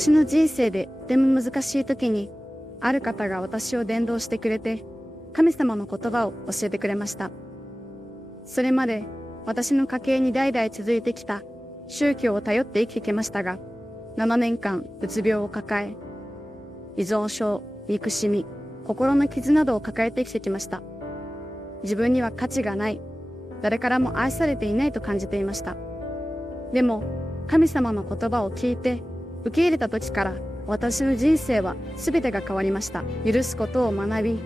私の人生でとても難しい時に、ある方が私を伝道してくれて、神様の言葉を教えてくれました。それまで私の家系に代々続いてきた宗教を頼って生きてきましたが、7年間うつ病を抱え、依存症、憎しみ、心の傷などを抱えて生きてきました。自分には価値がない、誰からも愛されていないと感じていました。でも、神様の言葉を聞いて、受け入れた時から、私の人生は全てが変わりました。許すことを学び、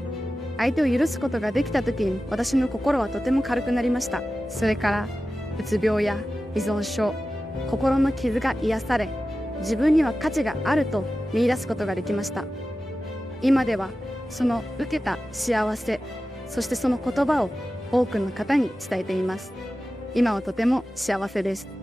相手を許すことができた時に、私の心はとても軽くなりました。それから、うつ病や依存症、心の傷が癒され、自分には価値があると見出すことができました。今では、その受けた幸せ、そしてその言葉を多くの方に伝えています。今はとても幸せです。